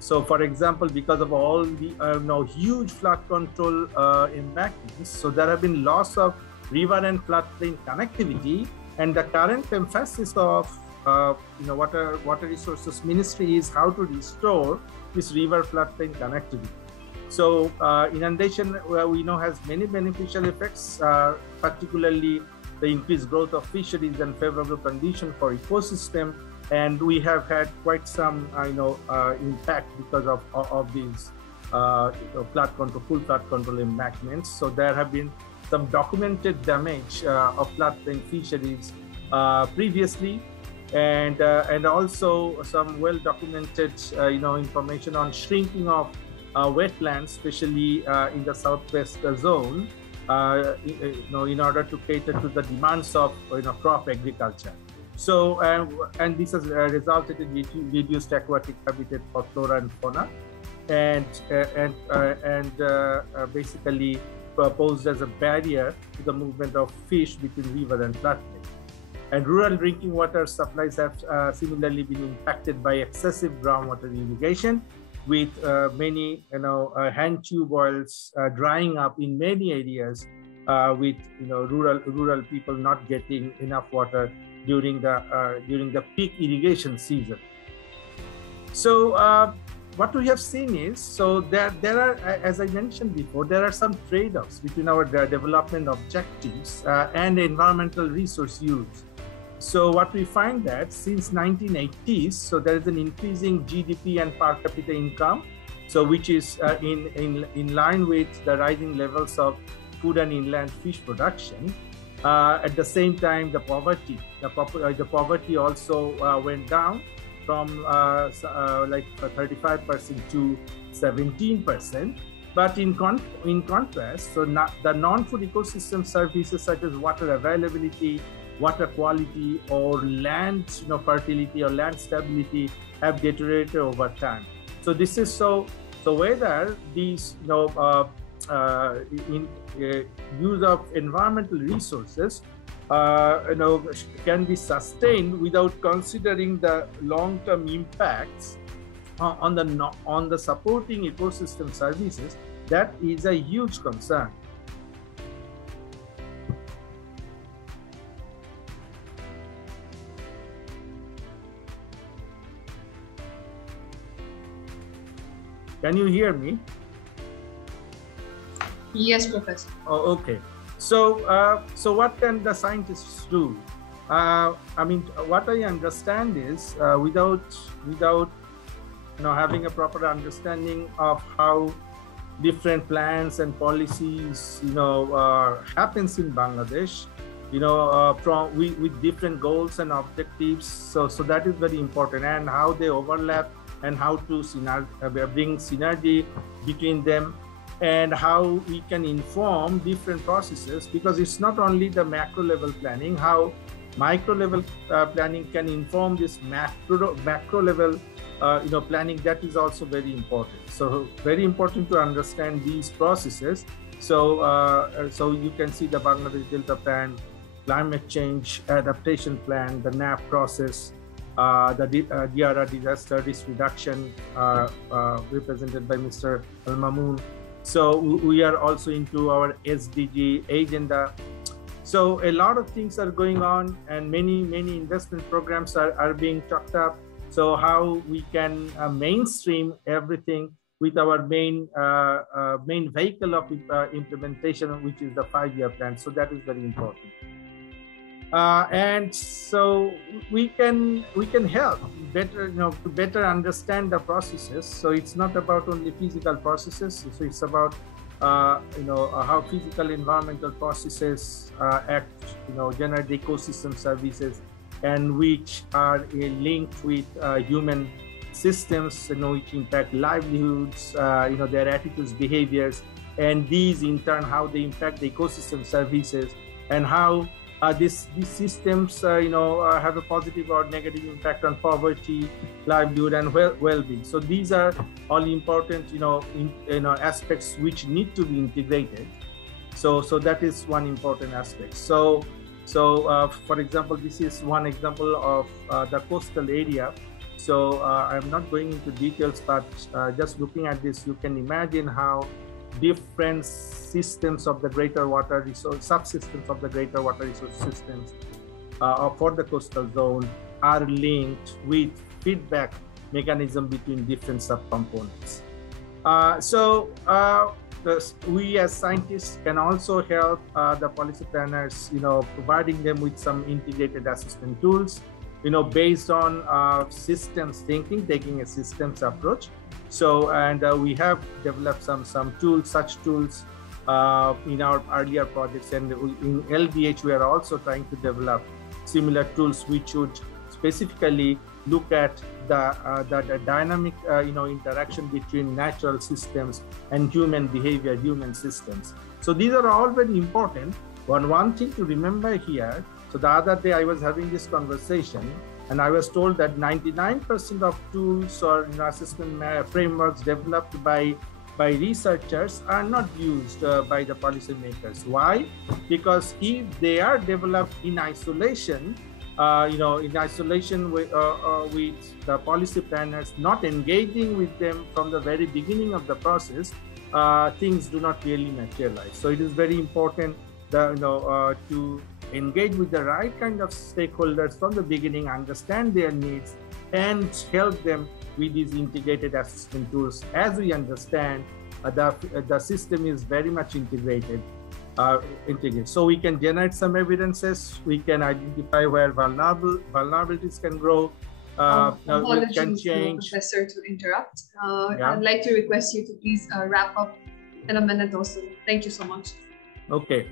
So, for example, because of all the huge flood control embankments, so there have been loss of river and floodplain connectivity, And the current emphasis of Water Resources Ministry is how to restore this river floodplain connectivity. So inundation, we know, has many beneficial effects, particularly the increased growth of fisheries and favorable condition for ecosystem. And we have had quite some, impact because of these flood control, full flood control embankments. So there have been some documented damage of floodplain fisheries previously, and also some well-documented, information on shrinking of wetlands, especially in the southwest zone, in order to cater to the demands of crop agriculture. So, and this has resulted in reduced aquatic habitat for flora and fauna, and basically posed as a barrier to the movement of fish between river and floodplain. And rural drinking water supplies have similarly been impacted by excessive groundwater irrigation, with many hand tube oils drying up in many areas, with rural people not getting enough water during the peak irrigation season. So what we have seen is, so there are, as I mentioned before, there are some trade-offs between our development objectives and environmental resource use. So what we find that since 1980s, so there is an increasing GDP and per capita income, so which is in line with the rising levels of food and inland fish production. At the same time, the poverty also went down from like 35% to 17%. But in contrast, so the non-food ecosystem services such as water availability, water quality, or land fertility or land stability have deteriorated over time. So this is so whether these use of environmental resources can be sustained without considering the long-term impacts on the supporting ecosystem services, that is a huge concern. Can you hear me? Yes, Professor. Oh, okay. So, what can the scientists do? I mean, what I understand is without having a proper understanding of how different plans and policies happens in Bangladesh, with different goals and objectives. So that is very important, and how they overlap and how to bring synergy between them, and how we can inform different processes, because it's not only the macro level planning, how micro level planning can inform this macro level planning, that is also very important. So very important to understand these processes. So you can see the Bangladesh Delta Plan, climate change adaptation plan, the NAP process, the DR&R disaster risk reduction represented by Mr. Al-Mamoon. So we are also into our SDG agenda. So a lot of things are going on, and many investment programs are being talked up. So how we can mainstream everything with our main vehicle of implementation, which is the 5-year plan. So that is very important. And so we can help better, to better understand the processes. So it's not about only physical processes. So it's about how physical environmental processes act, generate ecosystem services, and which are linked with human systems, which impact livelihoods, their attitudes, behaviors, and these in turn how they impact the ecosystem services, and how these systems have a positive or negative impact on poverty, livelihood, and well-being. So these are all important aspects which need to be integrated. So that is one important aspect. So for example, this is one example of the coastal area. So I'm not going into details, but just looking at this, you can imagine how different systems of the greater water resource, subsystems of the greater water resource systems for the coastal zone are linked with feedback mechanism between different subcomponents. We as scientists can also help the policy planners, providing them with some integrated assessment tools, based on systems thinking, taking a systems approach. We have developed some tools, such tools in our earlier projects, and in LDH we are also trying to develop similar tools which would specifically look at the dynamic interaction between natural systems and human behavior, human systems. So these are all very important. One thing to remember here, so the other day I was having this conversation and I was told that 99% of tools or assessment frameworks developed by researchers are not used by the policymakers. Why? Because if they are developed in isolation, with the policy planners, not engaging with them from the very beginning of the process, things do not really materialize. So it is very important to engage with the right kind of stakeholders from the beginning, understand their needs, and help them with these integrated assessment tools. As we understand, the system is very much integrated. So we can generate some evidences, we can identify where vulnerabilities can grow, apologies, can change. Professor, to interrupt. I'd like to request you to please wrap up in a minute or so. Thank you so much. Okay.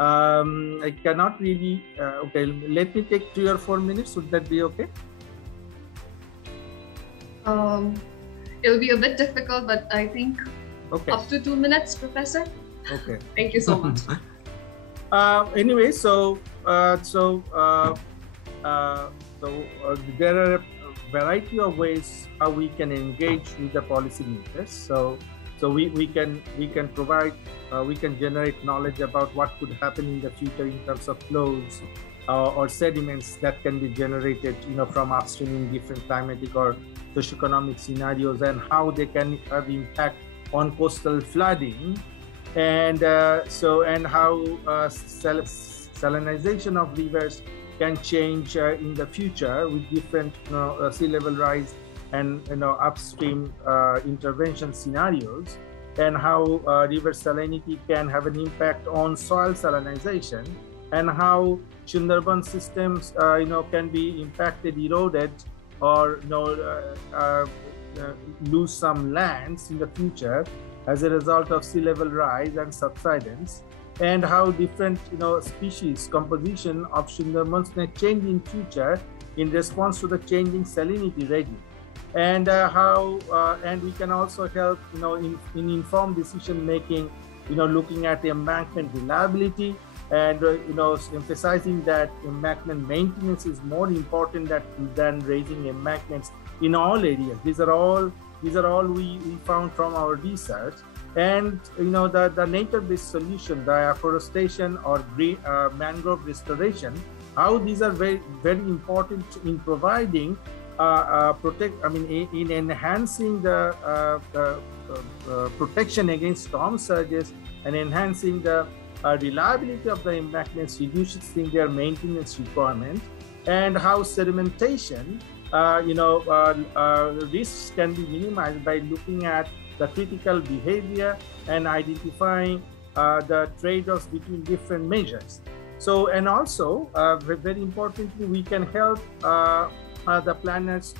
I cannot really, okay, let me take 3 or 4 minutes. Would that be okay? It'll be a bit difficult, but I think up to 2 minutes, Professor. Okay. Thank you so much. Anyway, there are a variety of ways how we can engage with the policymakers. So we can provide, we can generate knowledge about what could happen in the future in terms of flows or sediments that can be generated, from upstream in different climatic or socioeconomic scenarios, and how they can have impact on coastal flooding, and how salinization of rivers can change in the future with different sea level rise and upstream intervention scenarios, and how river salinity can have an impact on soil salinization, and how Sundarban systems can be impacted, eroded, or lose some lands in the future as a result of sea level rise and subsidence, and how different species composition of Sundarbans may change in future in response to the changing salinity regime, and how and we can also help in informed decision making, looking at the embankment reliability, and emphasizing that embankment maintenance is more important than raising embankments in all areas. These are all we found from our research. And the nature-based solution, the afforestation or mangrove restoration, how these are very, very important in providing in enhancing the protection against storm surges, and enhancing the reliability of the embankments, reducing their maintenance requirement, and how sedimentation risks can be minimized by looking at the critical behavior and identifying the trade-offs between different measures. So, and also very importantly, we can help the planners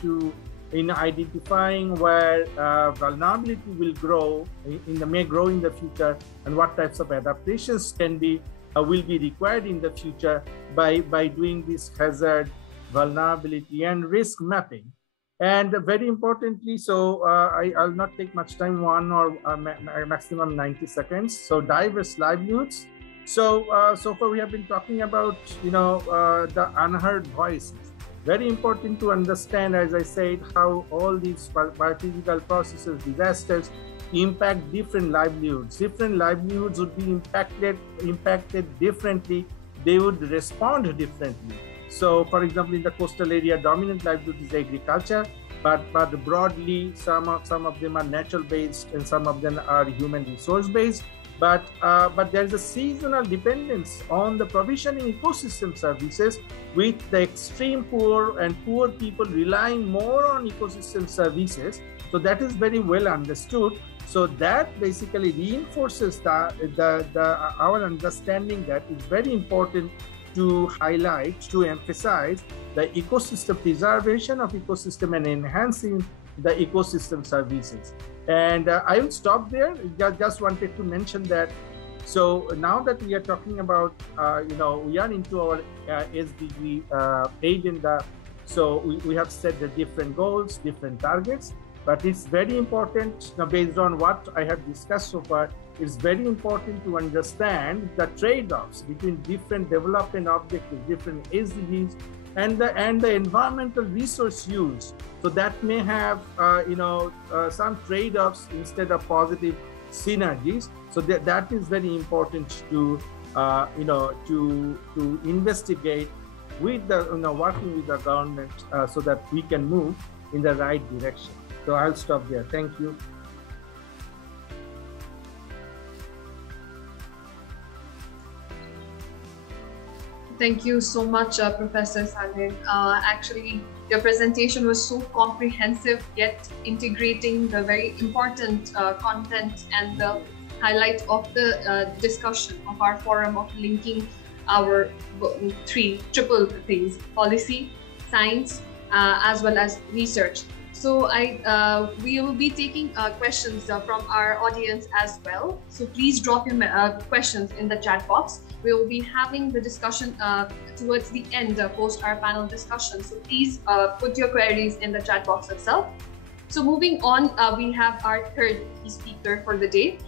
in identifying where vulnerability will grow may grow in the future, and what types of adaptations will be required in the future by doing this hazard, vulnerability, and risk mapping. And very importantly, so I'll not take much time, 1 or maximum 90 seconds. So diverse livelihoods. So far we have been talking about the unheard voices. Very important to understand, as I said, how all these biophysical processes, disasters, impact different livelihoods. Different livelihoods would be impacted differently. They would respond differently. So, for example, in the coastal area, dominant livelihood is agriculture. but broadly, some of them are natural based and some of them are human resource based. But there is a seasonal dependence on the provisioning ecosystem services, with the extreme poor and poor people relying more on ecosystem services. So that is very well understood. So that basically reinforces our understanding that it's very important to highlight, to emphasize the ecosystem preservation of ecosystem and enhancing the ecosystem services. And I will stop there. Just wanted to mention that. So now that we are talking about, we are into our SDG agenda. So we have set the different goals, different targets, but it's very important, based on what I have discussed so far, it's very important to understand the trade-offs between different development objectives, different SDGs, and the environmental resource use. So that may have some trade-offs instead of positive synergies. So that is very important to to investigate with the working with the government so that we can move in the right direction. So I'll stop there. Thank you. Thank you so much, Professor Saleh. Actually, your presentation was so comprehensive, yet integrating the very important content and the highlight of the discussion of our forum, of linking our triple things: policy, science, as well as research. So we will be taking questions from our audience as well. So please drop your questions in the chat box. We will be having the discussion towards the end post our panel discussion. So please put your queries in the chat box itself. So moving on, we have our third key speaker for the day.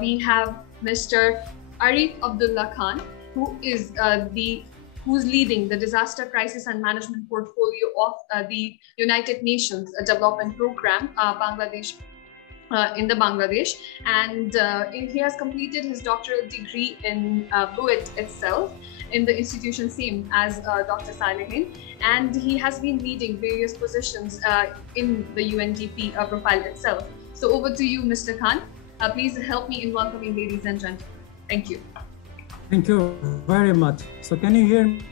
We have Mr. Arif Abdullah Khan, who is who's leading the Disaster Crisis and Management portfolio of the United Nations Development Program, Bangladesh, in the Bangladesh. And he has completed his doctoral degree in BUET itself, in the institution same as Dr. Salehin. And he has been leading various positions in the UNDP profile itself. So over to you, Mr. Khan. Please help me in welcoming ladies and gentlemen. Thank you. Thank you very much. So can you hear me?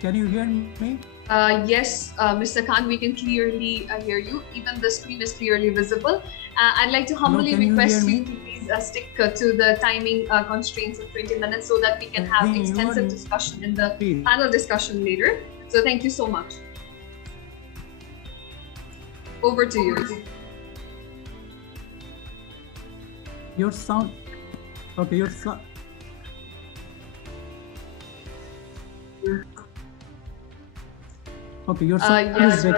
Can you hear me? Yes, Mr. Khan, we can clearly hear you. Even the screen is clearly visible. I'd like to humbly request you to please stick to the timing constraints of 20 minutes so that we can have extensive discussion in the panel discussion later. So thank you so much. Over to you. Your sound. Okay, your sound. Okay, your sound yes, is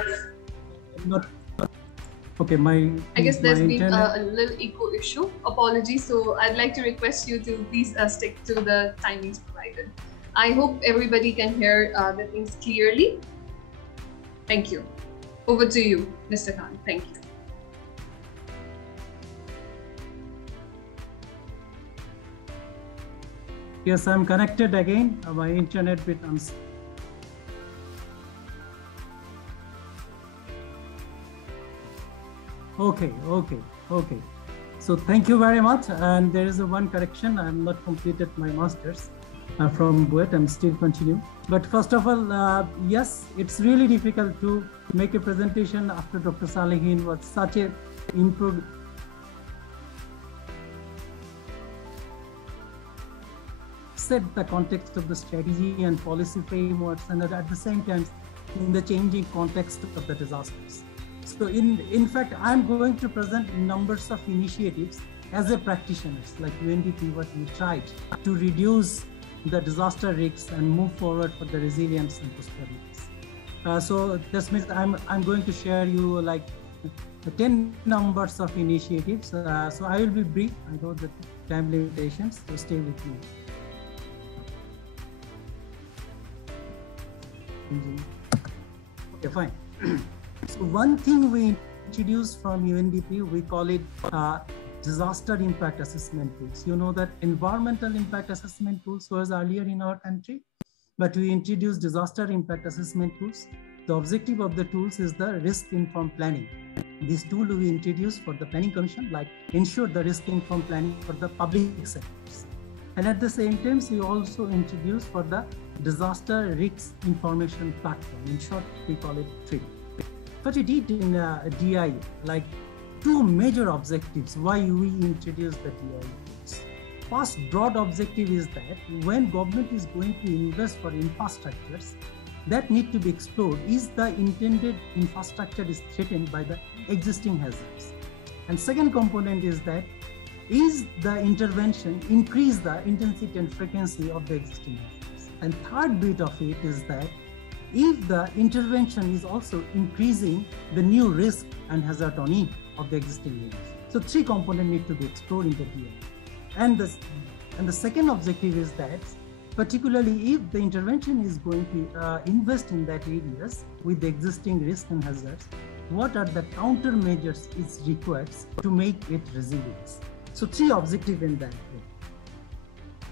not. Okay, I guess there's been a little echo issue. Apologies. So I'd like to request you to please stick to the timings provided. I hope everybody can hear the things clearly. Thank you. Over to you, Mr. Khan. Thank you. Yes, I'm connected again. My internet bit. Okay. So thank you very much. And there is one correction. I have not completed my master's from BUET. I'm still continuing. But first of all, yes, it's really difficult to make a presentation after Dr. Salehin was such a set the context of the strategy and policy frameworks, and at the same time in the changing context of the disasters. So in fact, I'm going to present numbers of initiatives as a practitioner, like UNDP, what we tried to reduce the disaster risks and move forward for the resilience and prosperity. So this means I'm going to share you like 10 numbers of initiatives. So I will be brief. I know the time limitations, so stay with me. Okay, fine. So one thing we introduced from UNDP, we call it disaster impact assessment tools. You know that environmental impact assessment tools was earlier in our country, but we introduced disaster impact assessment tools. the objective of the tools is the risk-informed planning. This tool we introduced for the Planning Commission, like ensure the risk-informed planning for the public sectors. And at the same time, we also introduced for the disaster risk information platform. In short, we call it TRIP. What we did in DI, like two major objectives why we introduced the DI tools. First broad objective is that when government is going to invest for infrastructures, that need to be explored is the intended infrastructure is threatened by the existing hazards. And second component is that is the intervention increase the intensity and frequency of the existing hazards. And third bit of it is that if the intervention is also increasing the new risk and hazard on it of the existing units. So three components need to be explored in the DI. And the second objective is that particularly if the intervention is going to invest in that areas with the existing risk and hazards, what are the countermeasures is required to make it resilient? So three objectives in that way.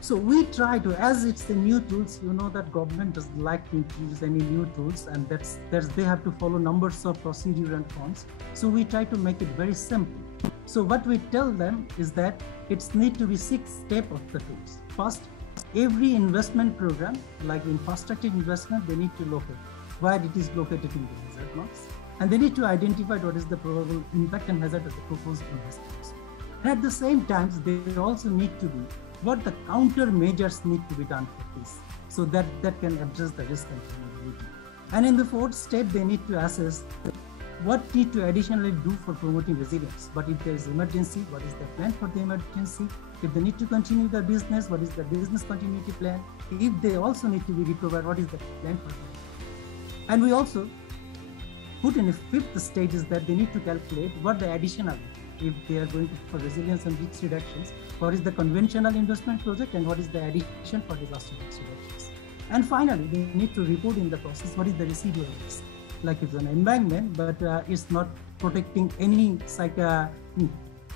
So we try to, as it's the new tools, you know that government doesn't like to introduce any new tools, and that's they have to follow numbers of procedure and forms. So we try to make it very simple. So what we tell them is that it's need to be 6 steps of the tools. First, every investment program, like infrastructure investment, they need to locate where it is located in the hazard maps, and they need to identify what is the probable impact and hazard of the proposed investments. And at the same time, they also need to be what the countermeasures need to be done for this, so that can address the risk and vulnerability. And in the fourth step, they need to assess what need to additionally do for promoting resilience. But if there is emergency, what is the plan for the emergency? If they need to continue the business, what is the business continuity plan? If they also need to be recovered, what is the plan for that? And we also put in a fifth stage is that they need to calculate what the additional, if they are going to for resilience and risk reductions, what is the conventional investment project and what is the addition for disaster risk reductions. And finally, they need to report in the process what is the residual risk. Like it's an embankment, but it's not protecting any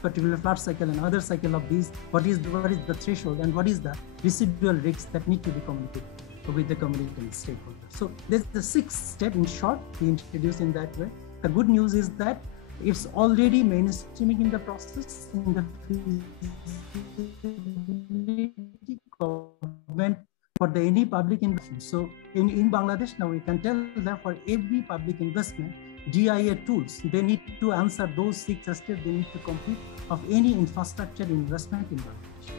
particular flood cycle and other cycle of these. What is the threshold and what is the residual risks that need to be communicated with the community and stakeholders. So there's the 6th step in short we introduce in that way. The good news is that it's already mainstreaming in the process in the government for the any public investment. So in Bangladesh now we can tell that for every public investment, DIA tools, they need to answer those 6 steps they need to complete of any infrastructure investment in Bangladesh.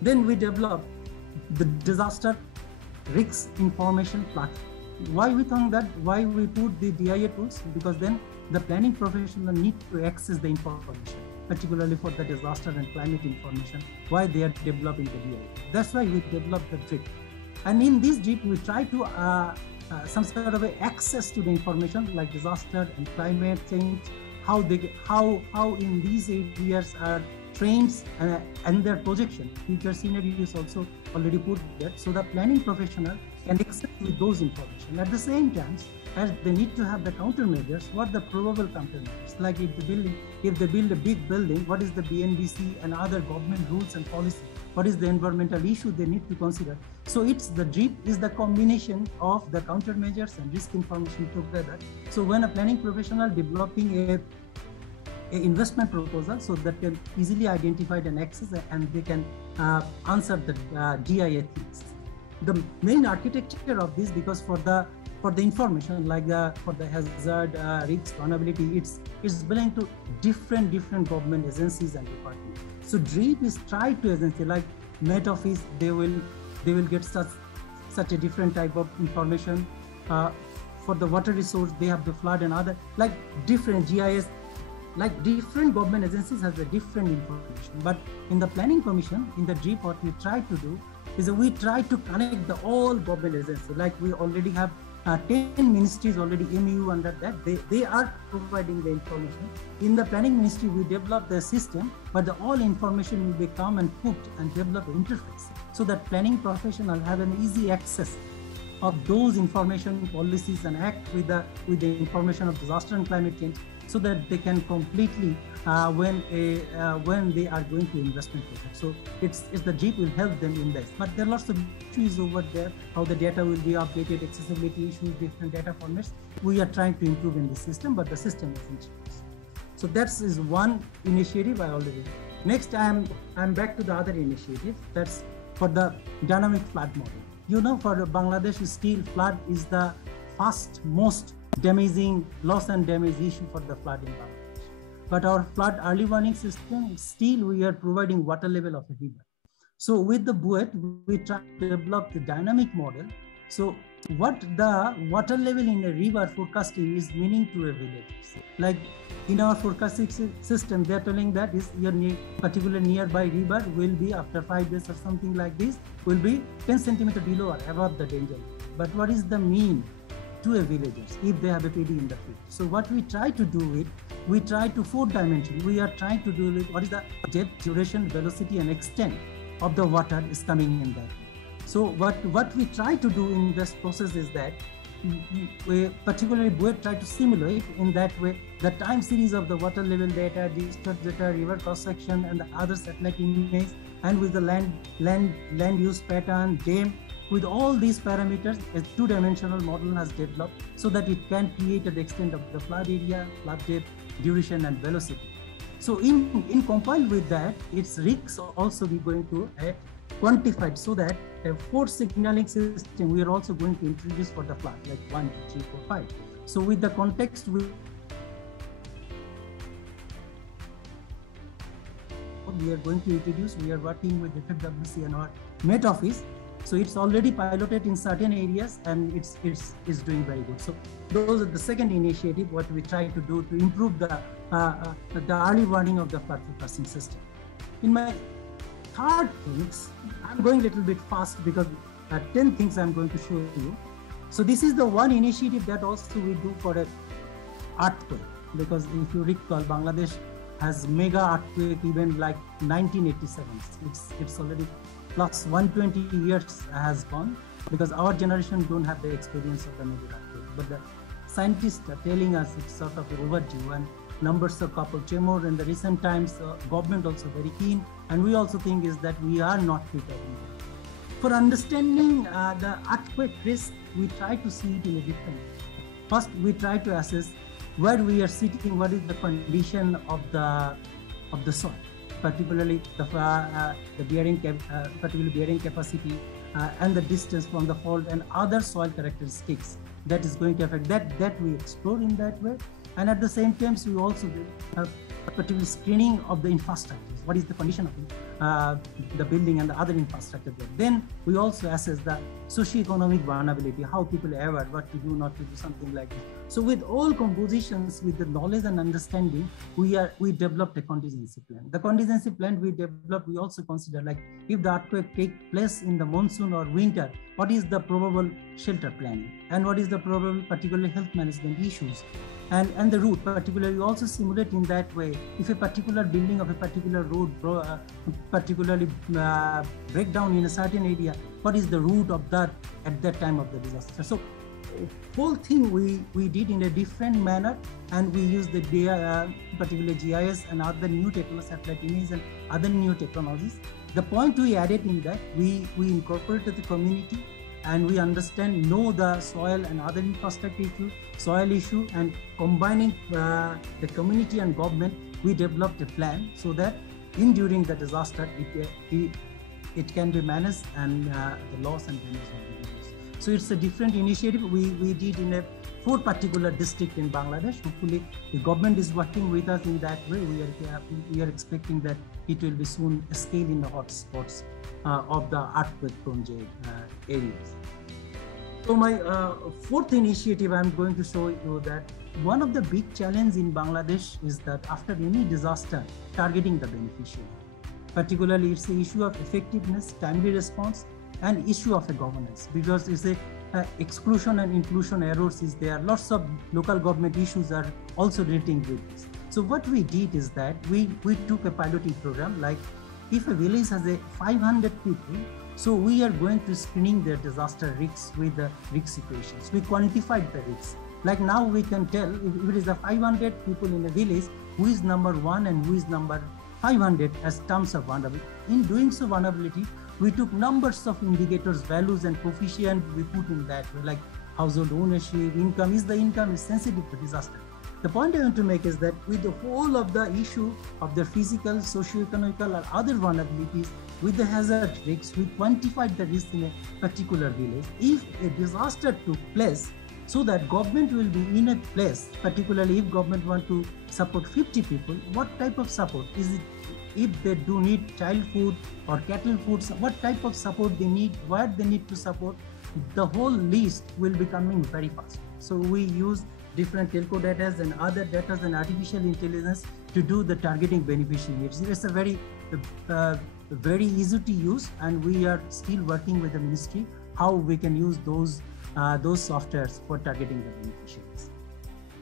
Then we develop the disaster risk information platform. Why we think that? Why we put the DIA tools? Because then the planning professional need to access the information, particularly for the disaster and climate information, why they are developing the DIA. That's why we developed the DRIP. And in this DRIP, we try to some sort of access to the information like disaster and climate change, how in these areas are trends and their projection. Future scenarios also already put that, so the planning professional can access with those information. At the same time, as they need to have the countermeasures, what the probable countermeasures, like if they build a big building, what is the BNBC and other government rules and policy, what is the environmental issue they need to consider. So it's the DRIP is the combination of the countermeasures and risk information together. So when a planning professional developing a investment proposal, so that can easily identify and access and they can answer the DIA things. The main architecture of this, because for the information like for the hazard risk vulnerability, it's belong to different government agencies and departments. So DRIP is tried to agency like Met Office, they will get such a different type of information. For the water resource, they have the flood and other like different GIS. Like different government agencies have the different information, but in the Planning Commission, in the DRIP, what we try to do is that we try to connect the all government agencies. Like we already have 10 ministries already MU under that, they are providing the information. In the Planning Ministry, we develop the system, but the all information will become and put and develop an interface so that planning professional have an easy access of those information policies and act with the information of disaster and climate change so that they can completely when they are going to investment project. So it's the JIP will help them in this. But there are lots of issues over there, how the data will be updated, accessibility issues, different data formats. We are trying to improve in the system, but the system isn't changed. So that is one initiative I already. Next, I'm back to the other initiative. That's for the dynamic flood model. You know, for Bangladesh, still flood is the most damaging loss and damage issue for the flood in Bangladesh. But our flood early warning system, still we are providing water level of a river. So with the BUET, we try to develop the dynamic model. So what the water level in a river forecasting is meaning to a village. Like in our forecasting system, they are telling that is your particular nearby river will be after 5 days or something like this, will be 10 centimeters below or above the danger. But what is the mean to a villagers if they have a PD in the field? So what we try to do it, we try to 4 dimension. We are trying to do it, what is the depth, duration, velocity, and extent of the water is coming in that. So what we try to do in this process is that we particularly try to simulate in that way the time series of the water level data, discharge data, river cross section, and the other satellite image, and with the land use pattern, dam. With all these parameters, a 2-dimensional model has developed so that it can create the extent of the flood area, flood depth, duration, and velocity. So in compiled with that, its risks also be going to quantified, so that a 4 signaling system we are also going to introduce for the flood, like 1, 2, 3, 4, 5. So with the context we are going to introduce, we are working with FFWC and our Met Office. So it's already piloted in certain areas and it's doing very good. So those are the second initiative, what we try to do to improve the early warning of the flood forecasting system. In my third things, I'm going a little bit fast because 10 things I'm going to show you. So this is the one initiative that also we do for an earthquake, because if you recall, Bangladesh has mega earthquake even like 1987. It's already plus 120 years has gone, because our generation don't have the experience of the mega earthquake. But the scientists are telling us it's sort of overdue, and numbers of couple tremor in the recent times, government also very keen, and we also think is that we are not prepared. For understanding the earthquake risk, we try to see it in a different way. First, we try to assess where we are sitting, what is the condition of the soil, particularly the bearing capacity and the distance from the fault and other soil characteristics that is going to affect that we explore in that way. And at the same time, we also do a particular screening of the infrastructures. What is the condition of the building and the other infrastructure there. Then we also assess the socio-economic vulnerability, how people are aware, what to do, not to do, something like this. So with all compositions, with the knowledge and understanding, we developed a contingency plan. The contingency plan we developed, we also consider like if the earthquake takes place in the monsoon or winter, what is the probable shelter planning and what is the probable particular health management issues. And the route, particularly, we also simulate in that way. If a particular building of a particular road particularly break down in a certain area, what is the route of that at that time of the disaster? So whole thing we did in a different manner, and we used the particular GIS and other new technologies, satellite image and other new technologies. The point we added in that, we incorporated the community, and we know the soil and other infrastructure issue, soil issue, and combining the community and government, we developed a plan so that during the disaster, it can be managed and the loss and damage will be reduced. So it's a different initiative we did in 4 particular districts in Bangladesh. Hopefully, the government is working with us in that way. We are expecting that it will be soon scaled in the hotspots of the earthquake-prone areas. So my 4th initiative, I'm going to show you that one of the big challenges in Bangladesh is that after any disaster, targeting the beneficiary. Particularly, it's the issue of effectiveness, timely response, and issue of a governance, because it's a exclusion and inclusion errors is there. Lots of local government issues are also relating with this. So what we did is that we took a piloting program, like if a village has 500 people, so we are going to screening their disaster risks with the risk equations. We quantified the risks. Like now we can tell if it is a 500 people in a village, who is number 1 and who is number 500 as terms of vulnerability. In doing so vulnerability, we took numbers of indicators, values and coefficient we put in that, like household ownership, income. Is the income is sensitive to disaster? The point I want to make is that with the whole of the issue of the physical, socio-economical or other vulnerabilities, with the hazard risks, we quantified the risk in a particular village. If a disaster took place, so that government will be in a place, particularly if government want to support 50 people, what type of support? Is it if they do need child food or cattle food, what type of support they need, where they need to support? The whole list will be coming very fast. So we use different telco data and other data and artificial intelligence to do the targeting beneficiary needs. It's a very easy to use, and we are still working with the ministry how we can use those softwares for targeting the beneficiaries.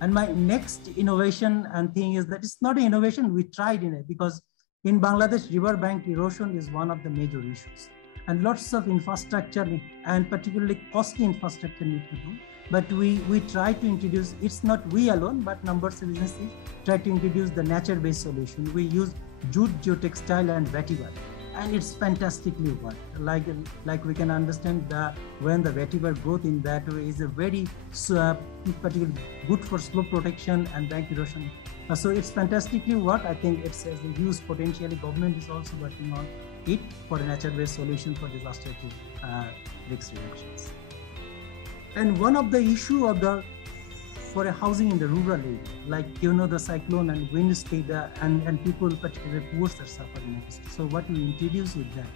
And my next innovation and thing is that it's not an innovation, we tried in it, because in Bangladesh, riverbank erosion is one of the major issues. And lots of infrastructure and particularly costly infrastructure need to do. But we try to introduce, it's not we alone, but numbers of businesses try to introduce the nature-based solution. We use jute, geotextile and vetiver. And it's fantastically worked. Like we can understand when the vetiver growth in that way is a very particularly good for slope protection and bank erosion. So it's fantastically worked. I think it's a huge potential. Government is also working on it for a nature-based solution for disaster risk reductions. And one of the issue of for a housing in the rural area, like the cyclone and wind speed and people, particularly poor, are suffering. So what we introduce with that,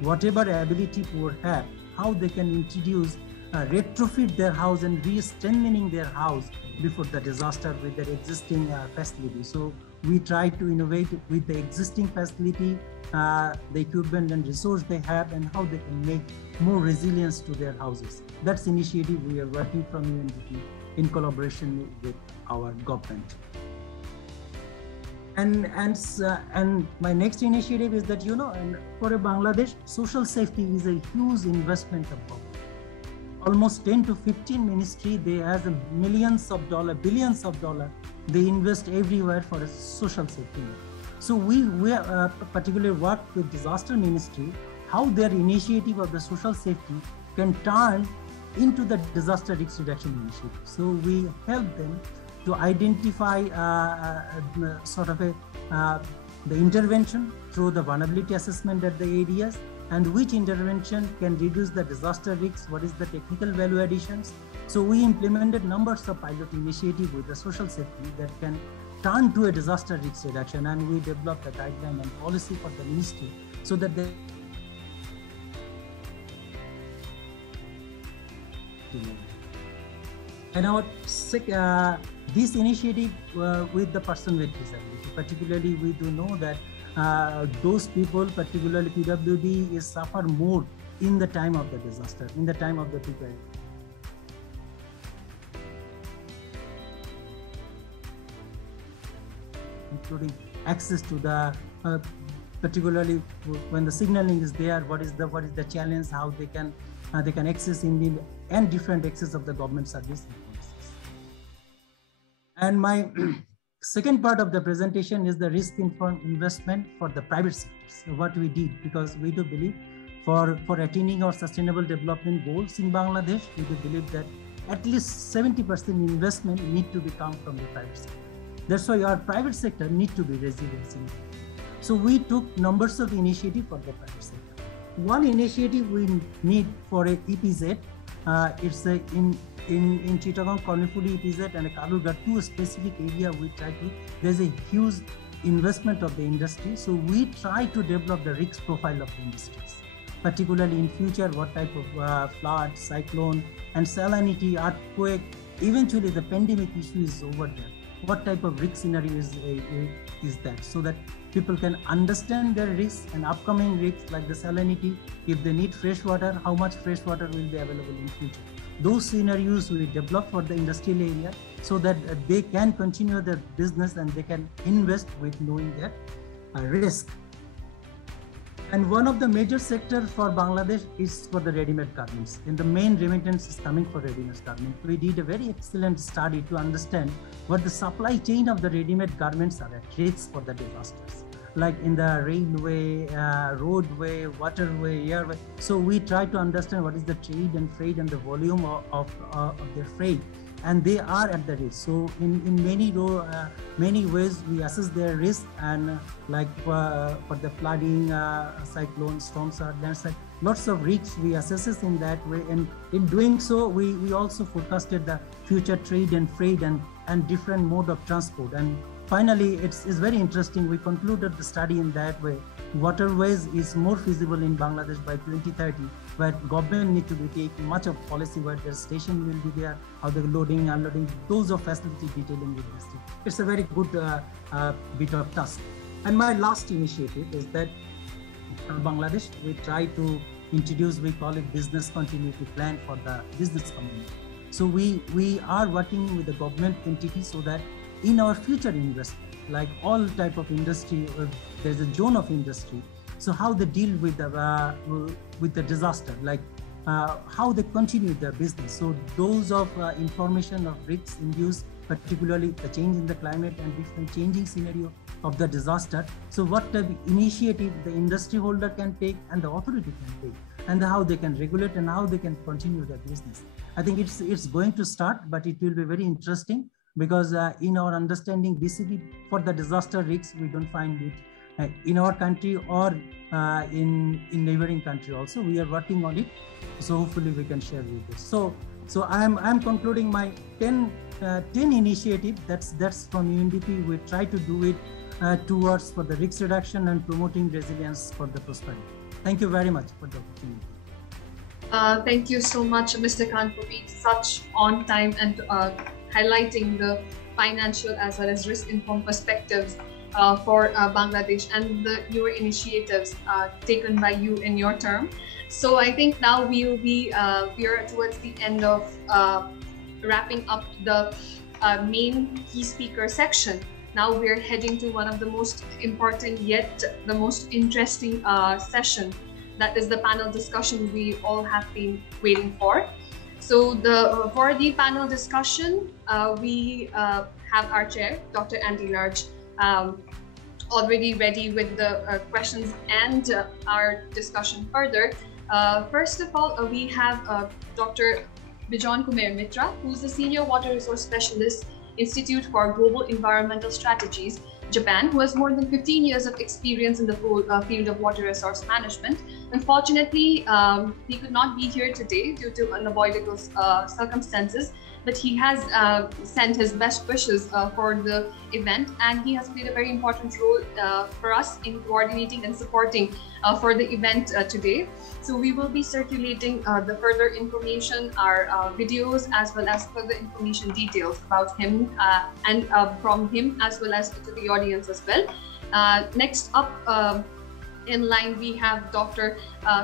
whatever ability poor have, how they can introduce retrofit their house and re-strengthening their house before the disaster with their existing facility. So we try to innovate with the existing facility, the equipment and resource they have, and how they can make more resilience to their houses. That's initiative we are working from UNDP in collaboration with our government. And my next initiative is that, and for a Bangladesh, social safety is a huge investment of government. Almost 10 to 15 ministry, they have millions of dollars, billions of dollars, they invest everywhere for a social safety net. So we particularly work with disaster ministry, how their initiative of the social safety can turn into the disaster risk reduction initiative. So we help them to identify the intervention through the vulnerability assessment at the areas, and which intervention can reduce the disaster risks, what is the technical value additions. So we implemented numbers of pilot initiatives with the social safety that can turn to a disaster risk reduction, and we developed a guideline and policy for the ministry so that they and our this initiative with the person with disability, particularly we do know that those people, particularly PWD, is suffer more in the time of the disaster, in the time of the preparedness. Including access to the, particularly when the signaling is there, what is the challenge, how they can access Indian and different access of the government service and policies. And my second part of the presentation is the risk-informed investment for the private sector. So what we did, because we do believe for attaining our sustainable development goals in Bangladesh, we do believe that at least 70% investment need to come from the private sector. That's why our private sector need to be resilient. So we took numbers of initiatives for the private sector. One initiative we need for a EPZ, it's in Chittagong, Kornifuli EPZ and a Kalurgarh, two specific area we try to, there's a huge investment of the industry. So we try to develop the risk profile of the industries, particularly in future, what type of flood, cyclone and salinity, earthquake, eventually the pandemic issue is over there. What type of risk scenario is that, so that people can understand their risks and upcoming risks like the salinity. If they need fresh water, how much fresh water will be available in future? Those scenarios we develop for the industrial area so that they can continue their business and they can invest with knowing their risk. And one of the major sectors for Bangladesh is for the ready-made garments. And the main remittance is coming for ready-made garments. We did a very excellent study to understand what the supply chain of the ready-made garments are at risk for the disasters, like in the railway, roadway, waterway, airway. So we try to understand what is the trade and freight and the volume of their freight. And they are at the risk. So in many ways we assess their risk, and like for the flooding, cyclone, storms, landslide, lots of risks we assess in that way. And in doing so, we also forecasted the future trade and freight and different mode of transport. And finally, it's very interesting. We concluded the study in that way. Waterways is more feasible in Bangladesh by 2030, but government need to be taking much of policy where the station will be there, how the loading, unloading, those of facility detailing will be still. It's a very good bit of task. And my last initiative is that in Bangladesh, we try to introduce, we call it business continuity plan for the business community. So we are working with the government entity so that in our future investment, like all type of industry, there's a zone of industry. So how they deal with the disaster, like how they continue their business. So those of information of risks induced, particularly the change in the climate and different changing scenario of the disaster. So what type of initiative the industry holder can take and the authority can take, and how they can regulate and how they can continue their business. I think it's going to start, but it will be very interesting, because in our understanding, BCP for the disaster risks, we don't find it in our country or in neighboring country also. We are working on it, so hopefully we can share with this. So I'm concluding my 10 initiative. That's from UNDP. We try to do it towards for the risk reduction and promoting resilience for the prosperity. Thank you very much for the opportunity. Thank you so much, Mr. Khan, for being such on time and highlighting the financial as well as risk-informed perspectives for Bangladesh and the newer initiatives taken by you in your term. So I think now we are towards the end of wrapping up the main key speaker section. Now we're heading to one of the most important yet the most interesting session. That is the panel discussion we all have been waiting for. So for the panel discussion, we have our chair, Dr. DR&RG, already ready with the questions and our discussion further. First of all, we have Dr. Bijon Kumar Mitra, who's the Senior Water Resource Specialist, Institute for Global Environmental Strategies, Japan, who has more than 15 years of experience in the field of water resource management. Unfortunately, he could not be here today due to unavoidable circumstances, but he has sent his best wishes for the event, and he has played a very important role for us in coordinating and supporting for the event today. So we will be circulating the further information, our videos, as well as further information details about him and from him as well as to the audience as well. Next up in line, we have Dr.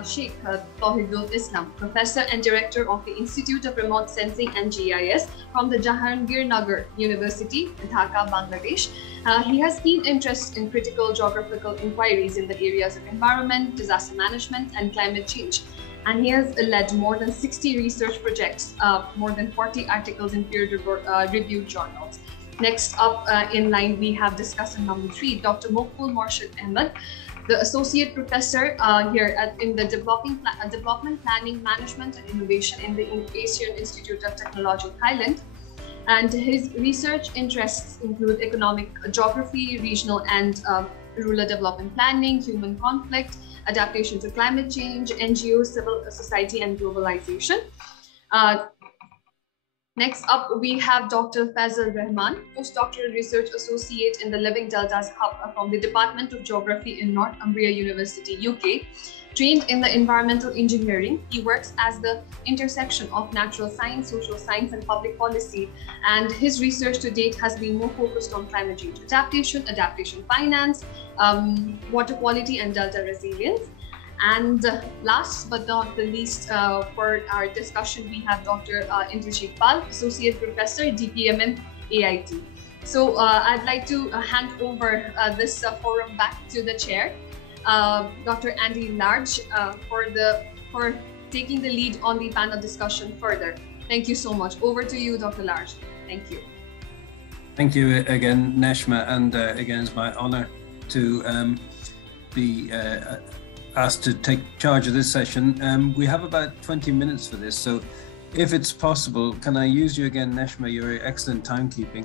Sheikh Tauhidul Islam, Professor and Director of the Institute of Remote Sensing and GIS from the Jahangir University, Dhaka, Bangladesh. He has keen interest in critical geographical inquiries in the areas of environment, disaster management, and climate change. And he has led more than 60 research projects, more than 40 articles in peer-reviewed journals. Next up in line, we have discussant number 3, Dr. Mokbul Morshid Ahmed, the Associate Professor here in the Development Planning, Management and Innovation in the Asian Institute of Technology, Thailand. And his research interests include economic geography, regional and rural development planning, human conflict, adaptation to climate change, NGOs, civil society, and globalization. Next up, we have Dr. Fazal Rahman, Postdoctoral Research Associate in the Living Deltas Hub from the Department of Geography in Northumbria University, UK. Trained in the environmental engineering, he works as the intersection of natural science, social science, and public policy. And his research to date has been more focused on climate change adaptation, adaptation finance, water quality, and delta resilience. And last but not the least, for our discussion, we have Dr. Indrajit Pal, Associate Professor, DPMM, AIT. So I'd like to hand over this forum back to the chair. Dr. DR&RG for taking the lead on the panel discussion further. Thank you so much. Over to you, Dr. R&G. Thank you. Thank you again, Neshma, and again, it's my honor to be asked to take charge of this session. We have about 20 minutes for this, so if it's possible, can I use you again, Neshma? You're excellent timekeeping.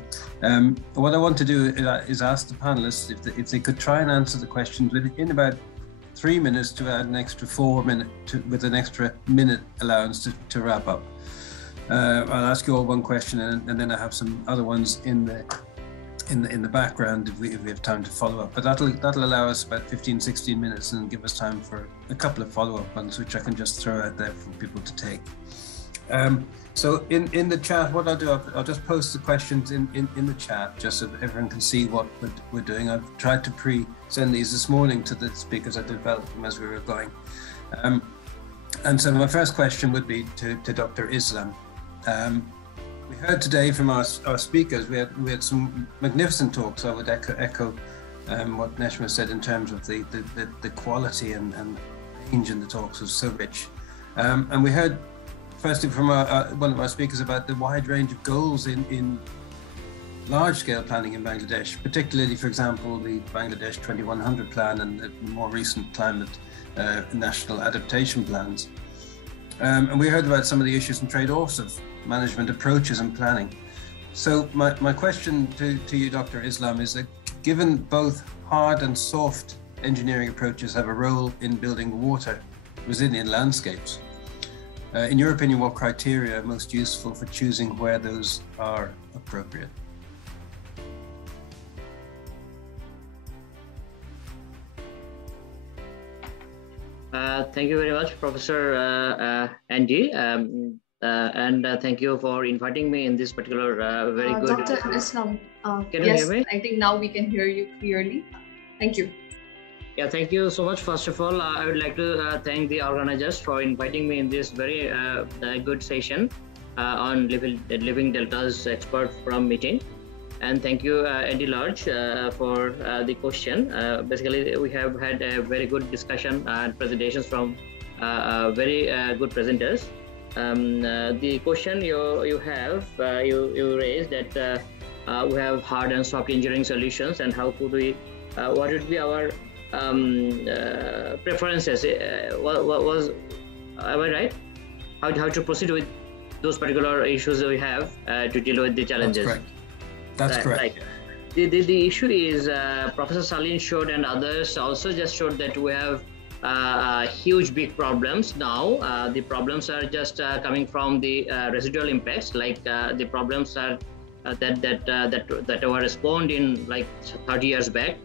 What I want to do is ask the panelists if they could try and answer the questions within about 3 minutes to add an extra 4 minutes with an extra minute allowance to wrap up. I'll ask you all one question, and then I have some other ones in the background if we have time to follow up. But that'll allow us about 15-16 minutes and give us time for a couple of follow-up ones, which I can just throw out there for people to take. So in the chat, what I'll do, I'll just post the questions in the chat just so everyone can see what we're doing. I've tried to pre-send these this morning to the speakers. I developed them as we were going. And so my first question would be to Dr. Islam. We heard today from our speakers, we had some magnificent talks. I would echo what Neshma said in terms of the quality and range in the talks was so rich. And we heard firstly from one of our speakers about the wide range of goals in large-scale planning in Bangladesh, particularly, for example, the Bangladesh 2100 plan and the more recent climate national adaptation plans. And we heard about some of the issues and trade-offs of management approaches and planning. So my question to you, Dr. Islam, is that given both hard and soft engineering approaches have a role in building water resilient landscapes, in your opinion, what criteria are most useful for choosing where those are appropriate? Thank you very much, Professor Andy, and thank you for inviting me in this particular very good. Dr. Islam, can you yes, hear me? I think now we can hear you clearly. Thank you. Yeah, thank you so much. First of all, I would like to thank the organizers for inviting me in this very good session on Living Delta's expert forum meeting. And thank you, DR&RG, for the question. Basically, we have had a very good discussion and presentations from very good presenters. The question you raised that we have hard and soft engineering solutions, and how could we, what would be our preferences? Was am I right? How to proceed with those particular issues we have to deal with the challenges? That's correct. That's correct. Right. The issue is Professor Salim showed and others also just showed that we have huge big problems now. The problems are just coming from the residual impacts, like the problems are that were spawned in like 30 years back,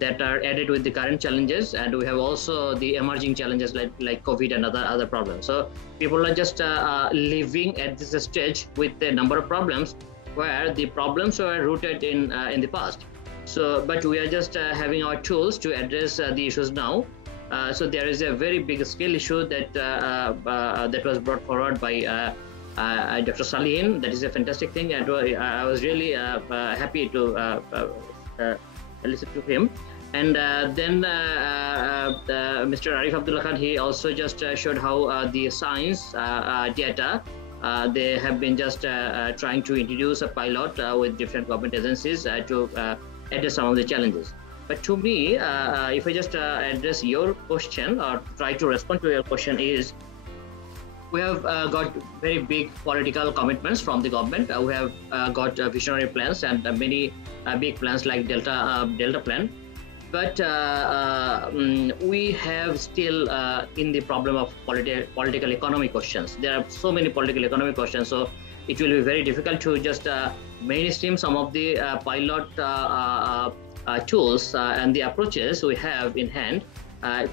that are added with the current challenges, and we have also the emerging challenges like COVID and other problems. So people are just living at this stage with a number of problems where the problems were rooted in the past. So, but we are just having our tools to address the issues now. So there is a very big scale issue that that was brought forward by Dr. Salihin. That is a fantastic thing, and I was really happy to listen to him. And then Mr. Arif Abdullah Khan, he also just showed how the science data, they have been just trying to introduce a pilot with different government agencies to address some of the challenges. But to me, if I just address your question or try to respond to your question, is we have got very big political commitments from the government. We have got visionary plans and many big plans like Delta plan. But we have still in the problem of political economy questions. There are so many political economy questions, so it will be very difficult to just mainstream some of the pilot tools and the approaches we have in hand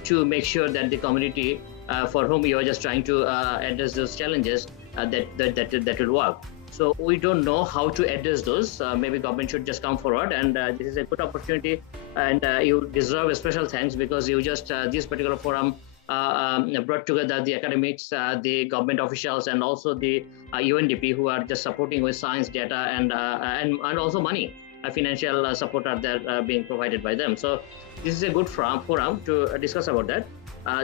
to make sure that the community for whom you are just trying to address those challenges that will work. So we don't know how to address those. Maybe government should just come forward, and this is a good opportunity, and you deserve a special thanks because you just this particular forum brought together the academics, the government officials, and also the UNDP who are just supporting with science, data, and also money. financial support are there being provided by them. So this is a good forum to discuss about that.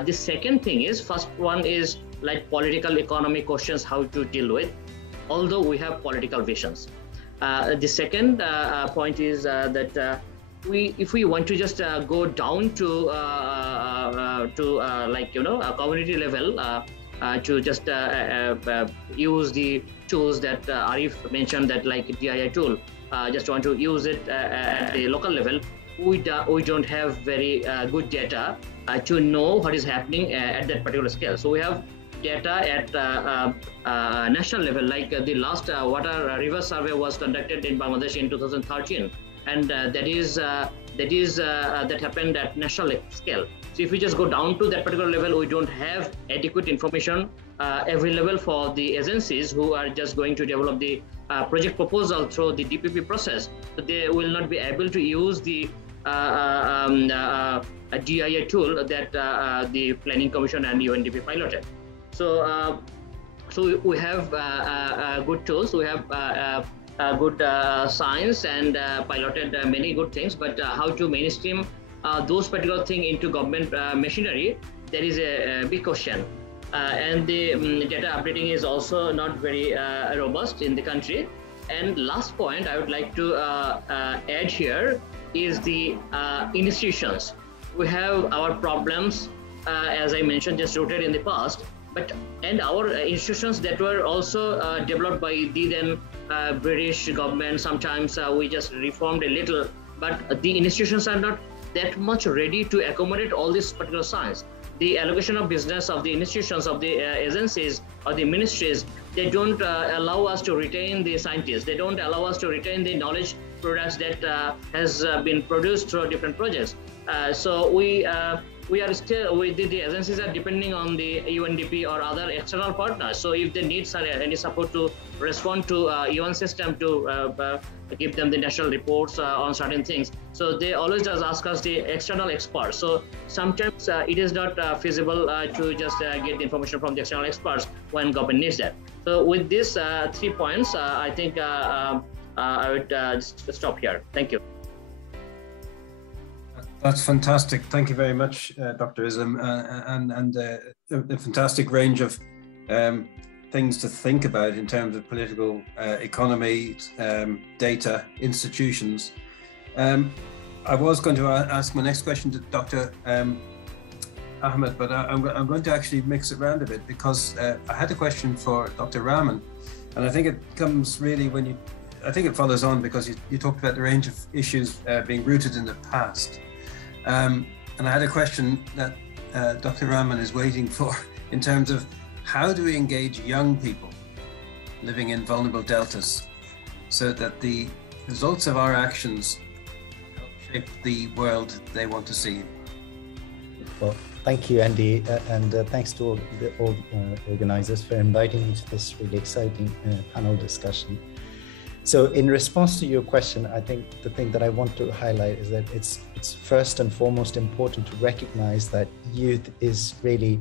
The second thing is, first one is like political economic questions, how to deal with, although we have political visions. The second point is that if we want to just go down to like, you know, a community level, to just use the tools that Arif mentioned, that like DII tool, just want to use it at the local level, we don't have very good data to know what is happening at that particular scale. So we have data at national level, like the last water river survey was conducted in Bangladesh in 2013, and that happened at national scale. So if we just go down to that particular level, we don't have adequate information available for the agencies who are just going to develop the project proposal through the DPP process. So they will not be able to use the DII tool that the Planning Commission and UNDP piloted. So, so we have good tools, we have good science, and piloted many good things, but how to mainstream those particular things into government machinery, there is a big question. And the data updating is also not very robust in the country. And last point I would like to add here is the institutions. We have our problems, as I mentioned, just rooted in the past, and our institutions that were also developed by the then British government. Sometimes we just reformed a little, but the institutions are not that much ready to accommodate all this particular science. The allocation of business of the institutions, of the agencies or the ministries, they don't allow us to retain the scientists. They don't allow us to retain the knowledge products that has been produced through different projects. So we are still, the agencies are depending on the UNDP or other external partners. So if they need any support to respond to UN system to give them the national reports on certain things, so they always just ask us the external experts. So sometimes it is not feasible to just get the information from the external experts when government needs that. So with these 3 points, I think I would just stop here. Thank you. That's fantastic. Thank you very much, Dr. Islam, and a fantastic range of things to think about in terms of political economy, data, institutions. I was going to ask my next question to Dr. Ahmed, but I'm going to actually mix it around a bit, because I had a question for Dr. Rahman, and I think it comes really when you, I think it follows on because you talked about the range of issues being rooted in the past. And I had a question that Dr. Rahman is waiting for in terms of how do we engage young people living in vulnerable deltas so that the results of our actions help shape the world they want to see. Well, thank you, Andy, and thanks to all the organizers for inviting me to this really exciting panel discussion. So in response to your question, I think the thing that I want to highlight is that it's first and foremost important to recognize that youth is really,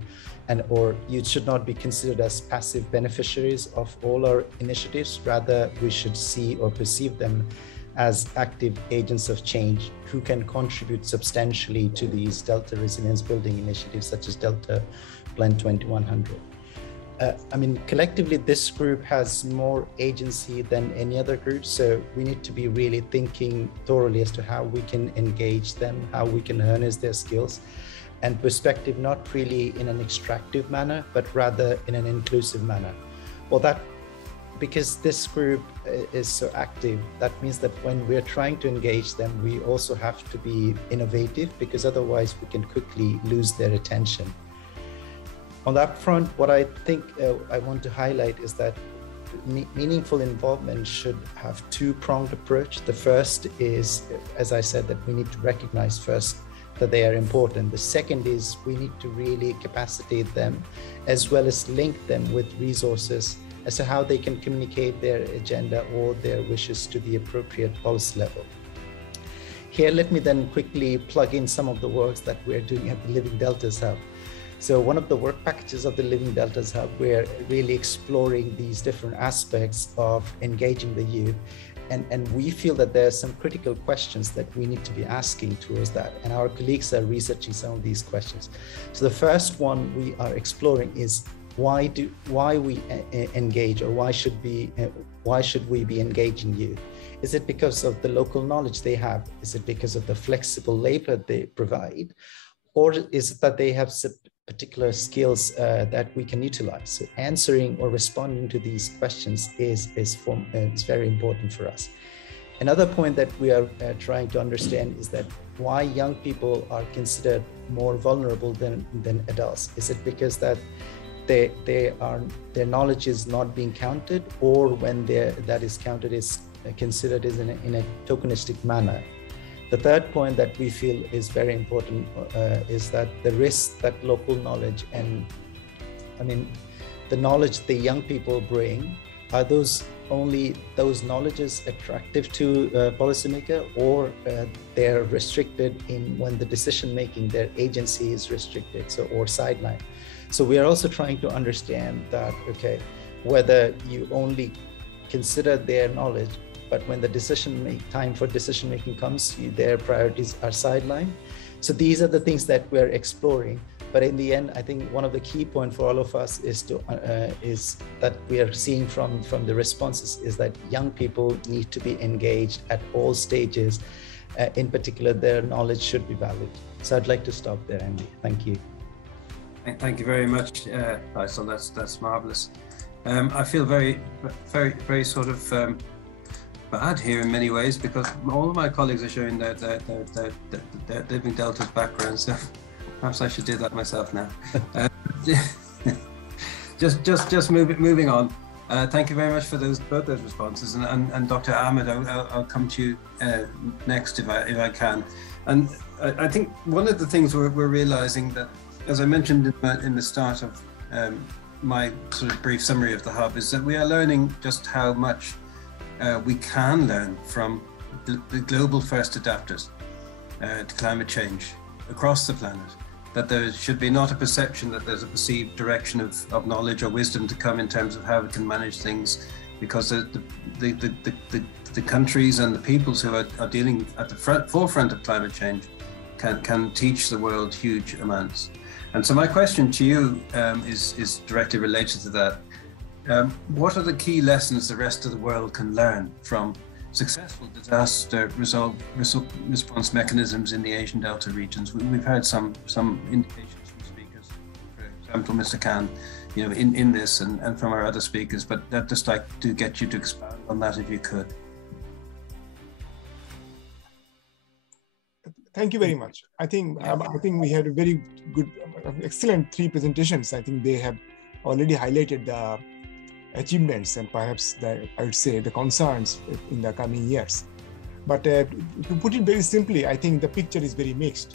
or youth should not be considered as passive beneficiaries of all our initiatives. Rather, we should see or perceive them as active agents of change who can contribute substantially to these Delta resilience building initiatives such as Delta Blend 2100. I mean, collectively, this group has more agency than any other group. So we need to be really thinking thoroughly as to how we can engage them, how we can harness their skills and perspective, not really in an extractive manner, but rather in an inclusive manner. Well, that, because this group is so active, that means that when we're trying to engage them, we also have to be innovative, because otherwise we can quickly lose their attention. On that front, what I think I want to highlight is that meaningful involvement should have two-pronged approach. The first is, as I said, that we need to recognize first that they are important. The second is we need to really capacitate them, as well as link them with resources as to how they can communicate their agenda or their wishes to the appropriate policy level. Here, let me then quickly plug in some of the works that we're doing at the Living Deltas Hub. So one of the work packages of the Living Deltas Hub, we're really exploring these different aspects of engaging the youth. And we feel that there are some critical questions that we need to be asking towards that. And our colleagues are researching some of these questions. So the first one we are exploring is why we engage, or why should we be engaging youth? Is it because of the local knowledge they have? Is it because of the flexible labor they provide? Or is it that they have particular skills that we can utilize? So answering or responding to these questions is very important for us. Another point that we are trying to understand is that why young people are considered more vulnerable than adults. Is it because that their knowledge is not being counted, or when that is counted is considered in a tokenistic manner? The third point that we feel is very important is that the risk that local knowledge and, the knowledge the young people bring, are those knowledges attractive to policymaker, or they're restricted in when the decision making, their agency is restricted, or sidelined. So we are also trying to understand that, okay, whether you only consider their knowledge, but when the time for decision making comes, their priorities are sidelined. So these are the things that we're exploring. But in the end, I think one of the key points for all of us is that we are seeing from the responses is that young people need to be engaged at all stages. In particular, their knowledge should be valued. So I'd like to stop there, Andy. Thank you. Thank you very much, Faisal. That's marvelous. I feel very, very, very sort of bad here in many ways, because all of my colleagues are showing their living Delta's background. So perhaps I should do that myself now. Just moving on. Thank you very much for both those responses, and Dr. Ahmed, I'll come to you next if I can. And I think one of the things we're realizing that, as I mentioned in the start of my sort of brief summary of the hub, is that we are learning just how much we can learn from the global first adapters to climate change across the planet. That there should be not a perception that there's a perceived direction of knowledge or wisdom to come in terms of how we can manage things, because the countries and the peoples who are dealing at the forefront of climate change can teach the world huge amounts. And so my question to you is directly related to that. What are the key lessons the rest of the world can learn from successful disaster response mechanisms in the Asian Delta regions? We've heard some indications from speakers, for example, Mr. Khan, in this, and from our other speakers, but I'd just like to get you to expand on that if you could. Thank you very much. I think we had a very good, excellent three presentations. I think they have already highlighted the achievements and perhaps I would say the concerns in the coming years. But to put it very simply, I think the picture is very mixed.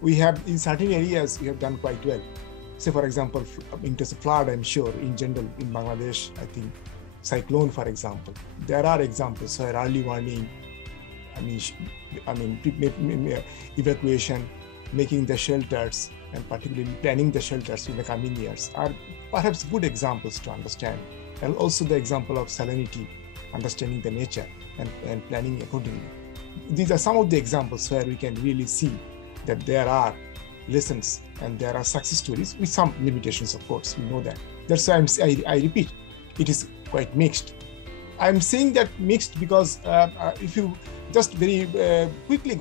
We have, in certain areas, we have done quite well. Say, for example, in terms of flood, I'm sure, in general, in Bangladesh, I think cyclone, for example. There are examples where early warning, evacuation, making the shelters, and particularly planning the shelters in the coming years are perhaps good examples to understand. And also the example of salinity, understanding the nature and planning accordingly. These are some of the examples where we can really see that there are lessons and there are success stories with some limitations, of course, we know that. That's why I repeat, it is quite mixed. I'm saying that mixed because if you just very quickly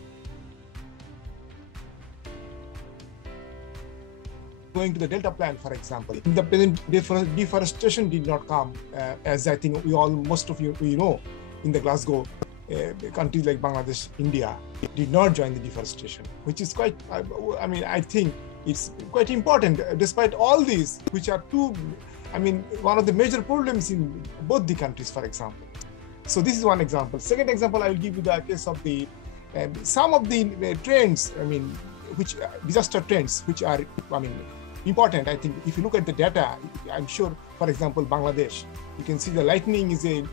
going to the Delta plan, for example, the present deforestation did not come, as I think most of you know, in the Glasgow, countries like Bangladesh, India, did not join the deforestation, which is quite, I think it's quite important, despite all these, which are one of the major problems in both the countries, for example. So this is one example. Second example, I will give you the case of the, some of the trends, disaster trends, which are, important. I think if you look at the data, I'm sure, for example, Bangladesh, you can see the lightning is a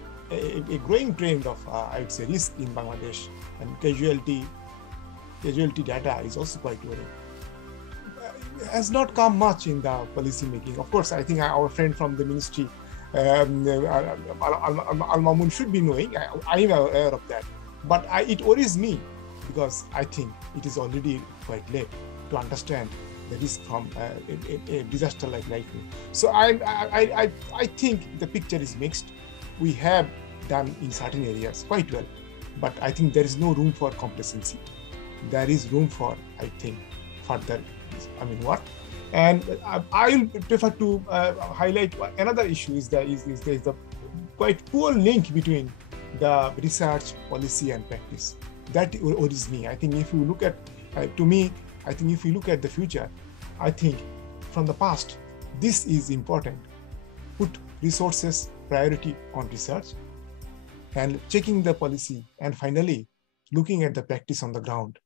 growing trend of, I would say, risk in Bangladesh, and casualty data is also quite worrying. Has not come much in the policy making. Of course, I think our friend from the ministry Al-Mamun should be knowing. I am aware of that. But it worries me because I think it is already quite late to understand the risk from a disaster like lightning. So I think the picture is mixed. We have done in certain areas quite well, but I think there is no room for complacency. There is room for, I think, further work. And I will prefer to highlight another issue is there is the quite poor link between the research, policy, and practice. That worries me. I think if you look at, to me, I think if you look at the future, I think from the past, this is important. Put resources, priority on research, and checking the policy, and finally, looking at the practice on the ground.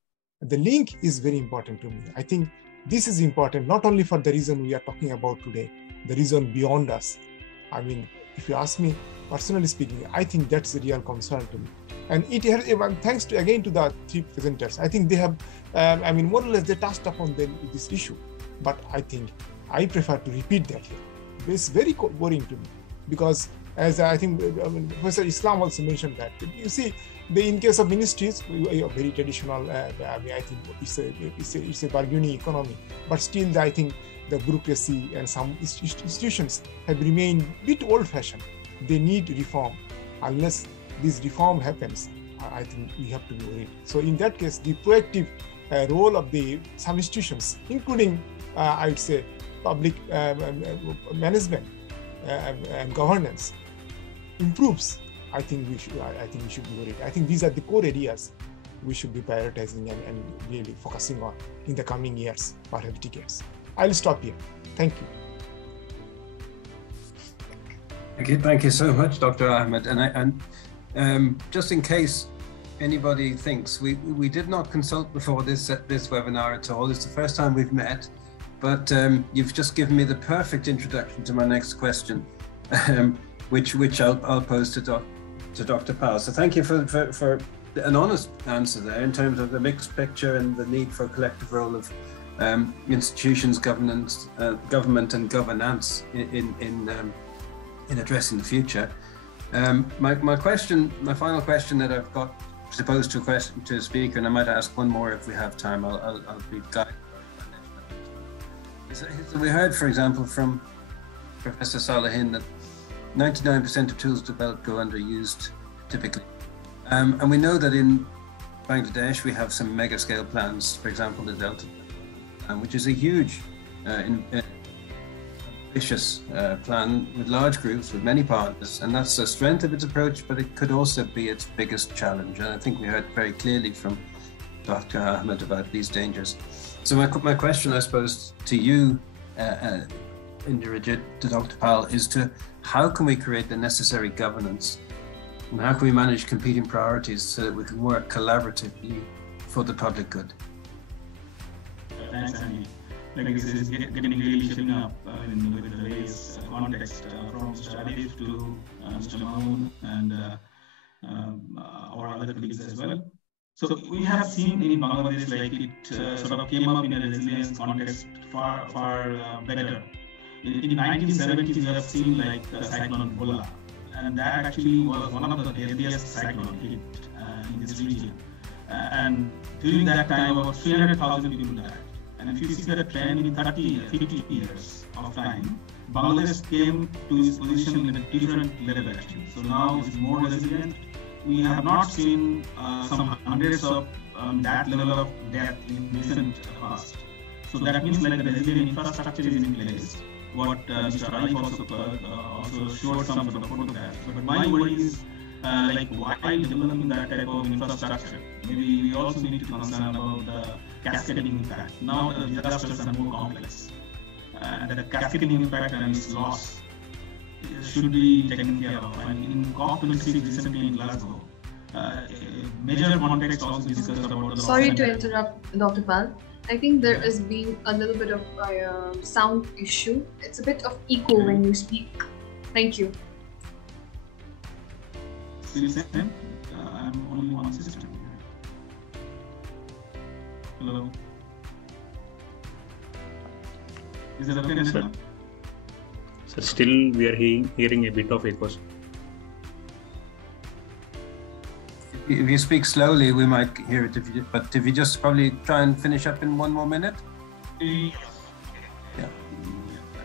The link is very important to me. I think this is important, not only for the reason we are talking about today, the reason beyond us. I mean, if you ask me, personally speaking, I think that's a real concern to me. And it has, thanks to, again, to the three presenters, I think they have, more or less they touched upon this issue. But I think I prefer to repeat that here. It's very worrying to me because, as I think Professor Islam also mentioned that, you see, in case of ministries, very traditional, I think it's a bargaining economy, but still I think the bureaucracy and some institutions have remained a bit old-fashioned. They need reform. Unless this reform happens, I think we have to be worried. So in that case, the proactive role of some institutions, including, I would say, public management and governance, improves. I think we should be worried. I think these are the core areas we should be prioritizing and really focusing on in the coming years, perhaps decades. I'll stop here. Thank you. Thank you so much, Dr. Ahmed. And just in case anybody thinks, we did not consult before this webinar at all. It's the first time we've met, but you've just given me the perfect introduction to my next question, which I'll pose to Dr. Pal. So thank you for an honest answer there in terms of the mixed picture and the need for a collective role of institutions, government and governance in addressing the future. My final question that I've got to pose to a speaker, and I might ask one more if we have time. I'll be guided. We heard, for example, from Professor Salehin that 99% of tools developed go underused typically. And we know that in Bangladesh, we have some mega scale plans, for example, the Delta, which is a huge, ambitious plan with large groups, with many partners. And that's the strength of its approach, but it could also be its biggest challenge. And I think we heard very clearly from Dr. Ahmed about these dangers. So my question, I suppose, to you, to Dr. Pal, is to how can we create the necessary governance and how can we manage competing priorities so that we can work collaboratively for the public good? Thanks, Andy. This is getting really shaping up with the various context from Mr. Arif to Mr. Mamoon and our other colleagues as well. So we have seen in Bangladesh, like it sort of came up in a resilience context far better. In the 1970s, we have seen like cyclone Bola, and that actually was one of the deadliest cyclones hit in this region. And during that time, about 300,000 people died. And if you see the trend in 50 years of time, Bangladesh came to its position in a different level actually. So now it's more resilient. We have not seen some hundreds of that level of death in recent past. So that means like the resilient infrastructure is in place. What Mr. Arif also showed some sort of photographs. But my worry is like while developing that type of infrastructure, maybe we also need to concern about the cascading impact. Now the disasters are more complex. And the cascading impact and its loss should be taken care of. And in COP26 recently in Glasgow, major context also discussed about the Sorry to interrupt, Dr. Pal. I think there has been a little bit of a sound issue. It's a bit of echo when you speak. Thank you. Still same? I'm only one system. Hello. Is that okay, Neshma? So still we are hearing a bit of echoes. If you speak slowly, we might hear it. But if you just probably try and finish up in 1 more minute. Yeah.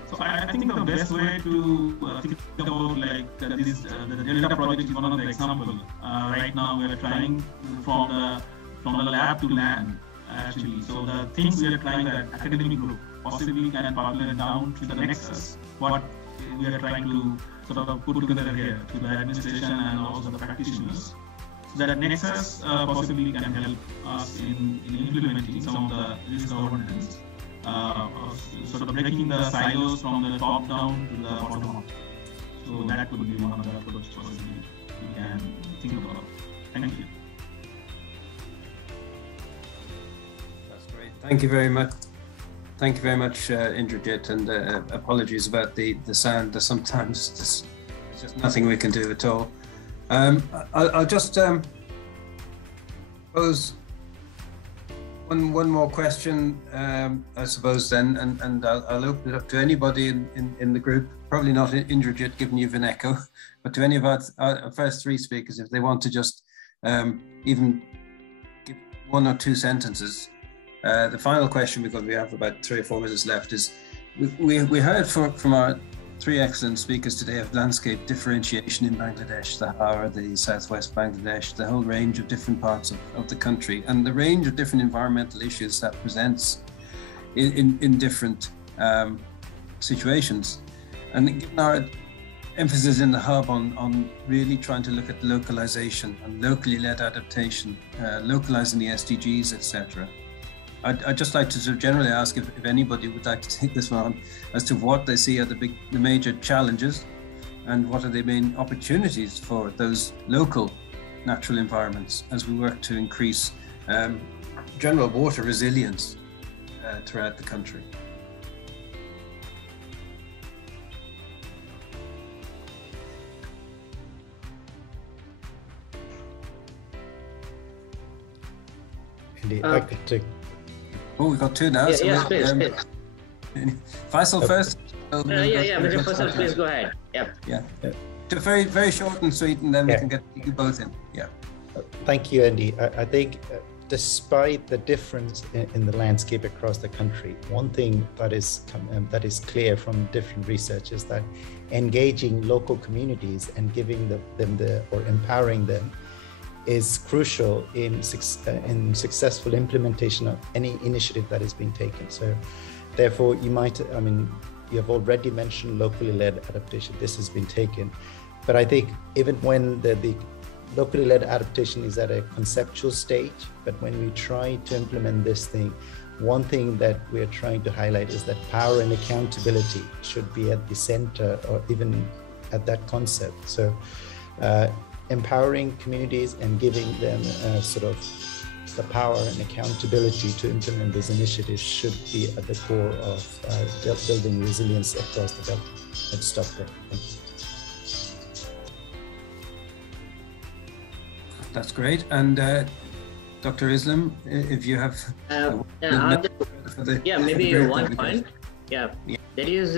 So I think the best way to think about like this, the Delta project is one of the examples. Right now we are trying from the lab to land actually. So the things we are trying that academic group possibly can populate down to the nexus. What we are trying to sort of put together here to the administration and also the practitioners. So that nexus possibly can help us in implementing some of the risk governance. Sort of breaking the silos from the top down to the bottom up. So that would be one of the approaches possibly we can think about. Thank you. That's great. Thank you very much. Thank you very much, Indrajit, and apologies about the sound. There's sometimes there's just nothing we can do at all. I'll just pose one more question, I suppose then, and I'll open it up to anybody in the group, probably not Indrajit given you've an echo, but to any of our first three speakers, if they want to just even give 1 or 2 sentences. The final question, because we have about 3 or 4 minutes left, is we heard from our 3 excellent speakers today of landscape differentiation in Bangladesh, the Sahara, the southwest Bangladesh, the whole range of different parts of the country, and the range of different environmental issues that presents in different situations. And given our emphasis in the hub on really trying to look at localization and locally led adaptation, localizing the SDGs, etc. I'd just like to sort of generally ask if anybody would like to take this one on as to what they see are the major challenges and what are the main opportunities for those local natural environments as we work to increase general water resilience throughout the country. Indeed, I could take. Oh, we've got 2 now. Yeah, so yes, please. Faisal first. Mr. Faisal, please go ahead. Yeah. Very, very short and sweet, and then we can get you both in. Yeah. Thank you, Andy. I think despite the difference in the landscape across the country, one thing that is clear from different research is that engaging local communities and giving them or empowering them is crucial in successful implementation of any initiative that is being taken. So therefore, you have already mentioned locally led adaptation. This has been taken. But I think even when the locally led adaptation is at a conceptual stage, but when we try to implement this thing, one thing that we are trying to highlight is that power and accountability should be at the center or even at that concept. So empowering communities and giving them sort of the power and accountability to implement these initiatives should be at the core of building resilience across the belt. Let's stop there. Thank you. That's great. And Dr. Islam, if you have... maybe one point. That is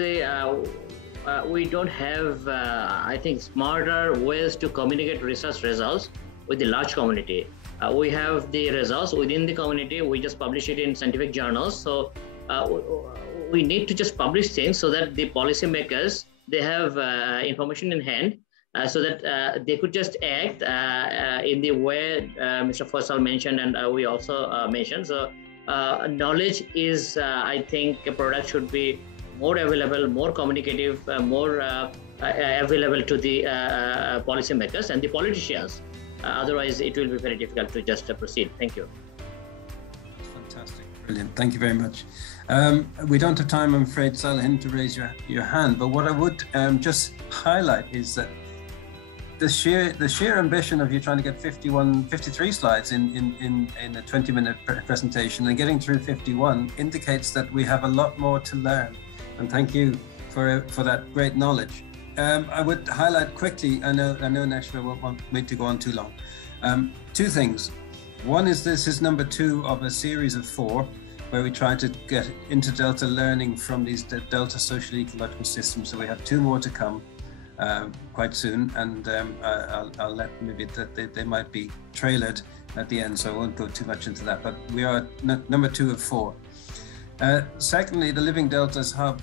we don't have, I think, smarter ways to communicate research results with the large community. We have the results within the community. We just publish it in scientific journals. So we need to just publish things so that the policymakers, they have information in hand so that they could just act in the way Mr. Faisal mentioned and we also mentioned. So knowledge is, I think, a product should be more available, more communicative, more available to the policymakers and the politicians. Otherwise, it will be very difficult to just proceed. Thank you. Fantastic. Brilliant. Thank you very much. We don't have time, I'm afraid, Salihin, to raise your hand. But what I would just highlight is that the sheer ambition of you trying to get 53 slides in a 20-minute presentation and getting through 51 indicates that we have a lot more to learn. And thank you for that great knowledge. I would highlight quickly, I know Nashwa won't want me to go on too long. 2 things. One is this is number 2 of a series of 4, where we try to get into Delta learning from these Delta social ecological systems. So we have 2 more to come quite soon, and I'll let maybe that they might be trailered at the end, so I won't go too much into that, but we are number 2 of 4. Secondly, the Living Deltas Hub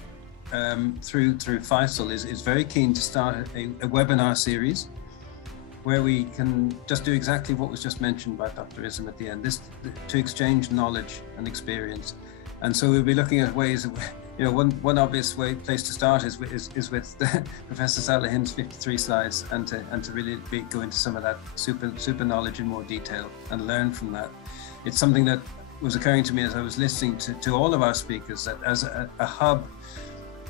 through Faisal is very keen to start a webinar series where we can just do exactly what was just mentioned by Dr. Ism at the end, to exchange knowledge and experience. And so we'll be looking at ways of, one obvious place to start is with Professor Salahind's 53 slides, and to really go into some of that super knowledge in more detail and learn from that. It's something that was occurring to me as I was listening to all of our speakers, that as a hub,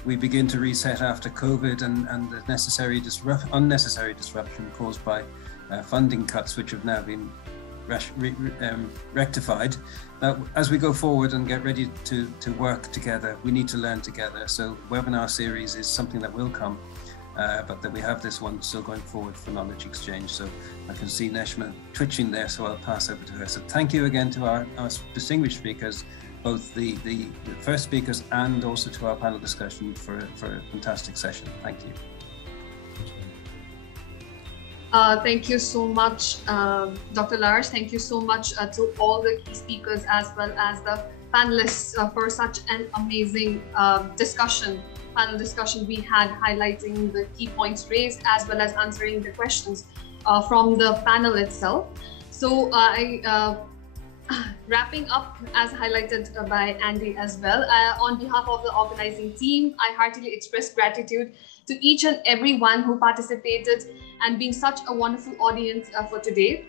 we begin to reset after COVID and the unnecessary disruption caused by funding cuts, which have now been rectified. That as we go forward and get ready to work together, we need to learn together. So webinar series is something that will come, but that we have this one still going forward for knowledge exchange. So I can see Neshma twitching there, so I'll pass over to her. So thank you again to our distinguished speakers, both the first speakers and also to our panel discussion for a fantastic session. Thank you. Thank you so much, Dr. Lars. Thank you so much to all the key speakers as well as the panelists for such an amazing panel discussion we had, highlighting the key points raised as well as answering the questions from the panel itself. So wrapping up, as highlighted by Andy as well, on behalf of the organizing team, I heartily express gratitude to each and every one who participated and being such a wonderful audience for today.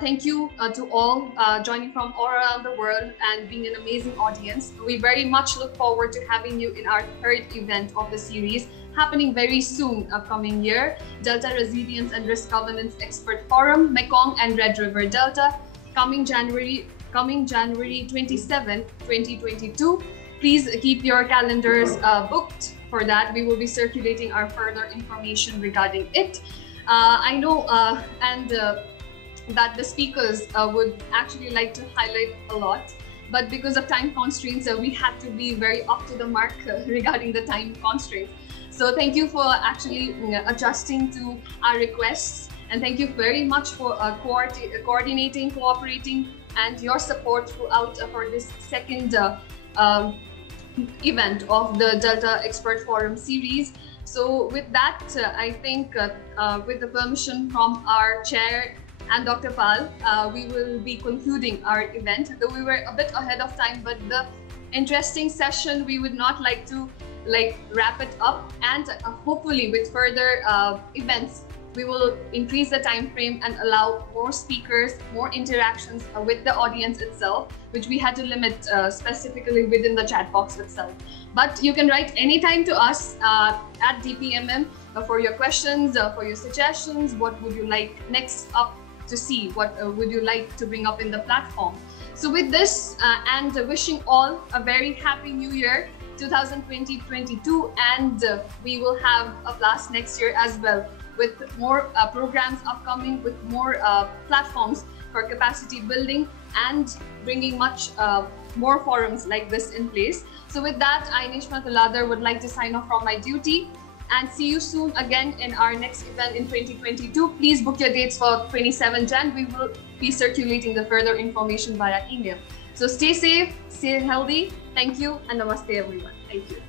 Thank you to all joining from all around the world and being an amazing audience. We very much look forward to having you in our 3rd event of the series, happening very soon upcoming year, Delta Resilience and Risk Governance Expert Forum, Mekong and Red River Delta, coming January 27, 2022. Please keep your calendars booked for that. We will be circulating our further information regarding it. I know that the speakers would actually like to highlight a lot, but because of time constraints, we had to be very up to the mark regarding the time constraints. So thank you for actually adjusting to our requests. And thank you very much for coordinating, cooperating, and your support throughout for this 2nd event of the Delta Expert Forum series. So with that, I think with the permission from our chair and Dr. Pal, we will be concluding our event. Though we were a bit ahead of time, but the interesting session, we would not like to wrap it up, and hopefully with further events, we will increase the time frame and allow more speakers, more interactions with the audience itself, which we had to limit specifically within the chat box itself. But you can write anytime to us at DPMM for your questions, for your suggestions. What would you like next up to see? What would you like to bring up in the platform? So with this, and wishing all a very happy new year, 2020-22, and we will have a blast next year as well, with more programs upcoming, with more platforms for capacity building and bringing much more forums like this in place. So with that, I, Nishma Tuladar, would like to sign off from my duty and see you soon again in our next event in 2022. Please book your dates for 27 Jan. We will be circulating the further information via email. So stay safe, stay healthy. Thank you, and namaste everyone. Thank you.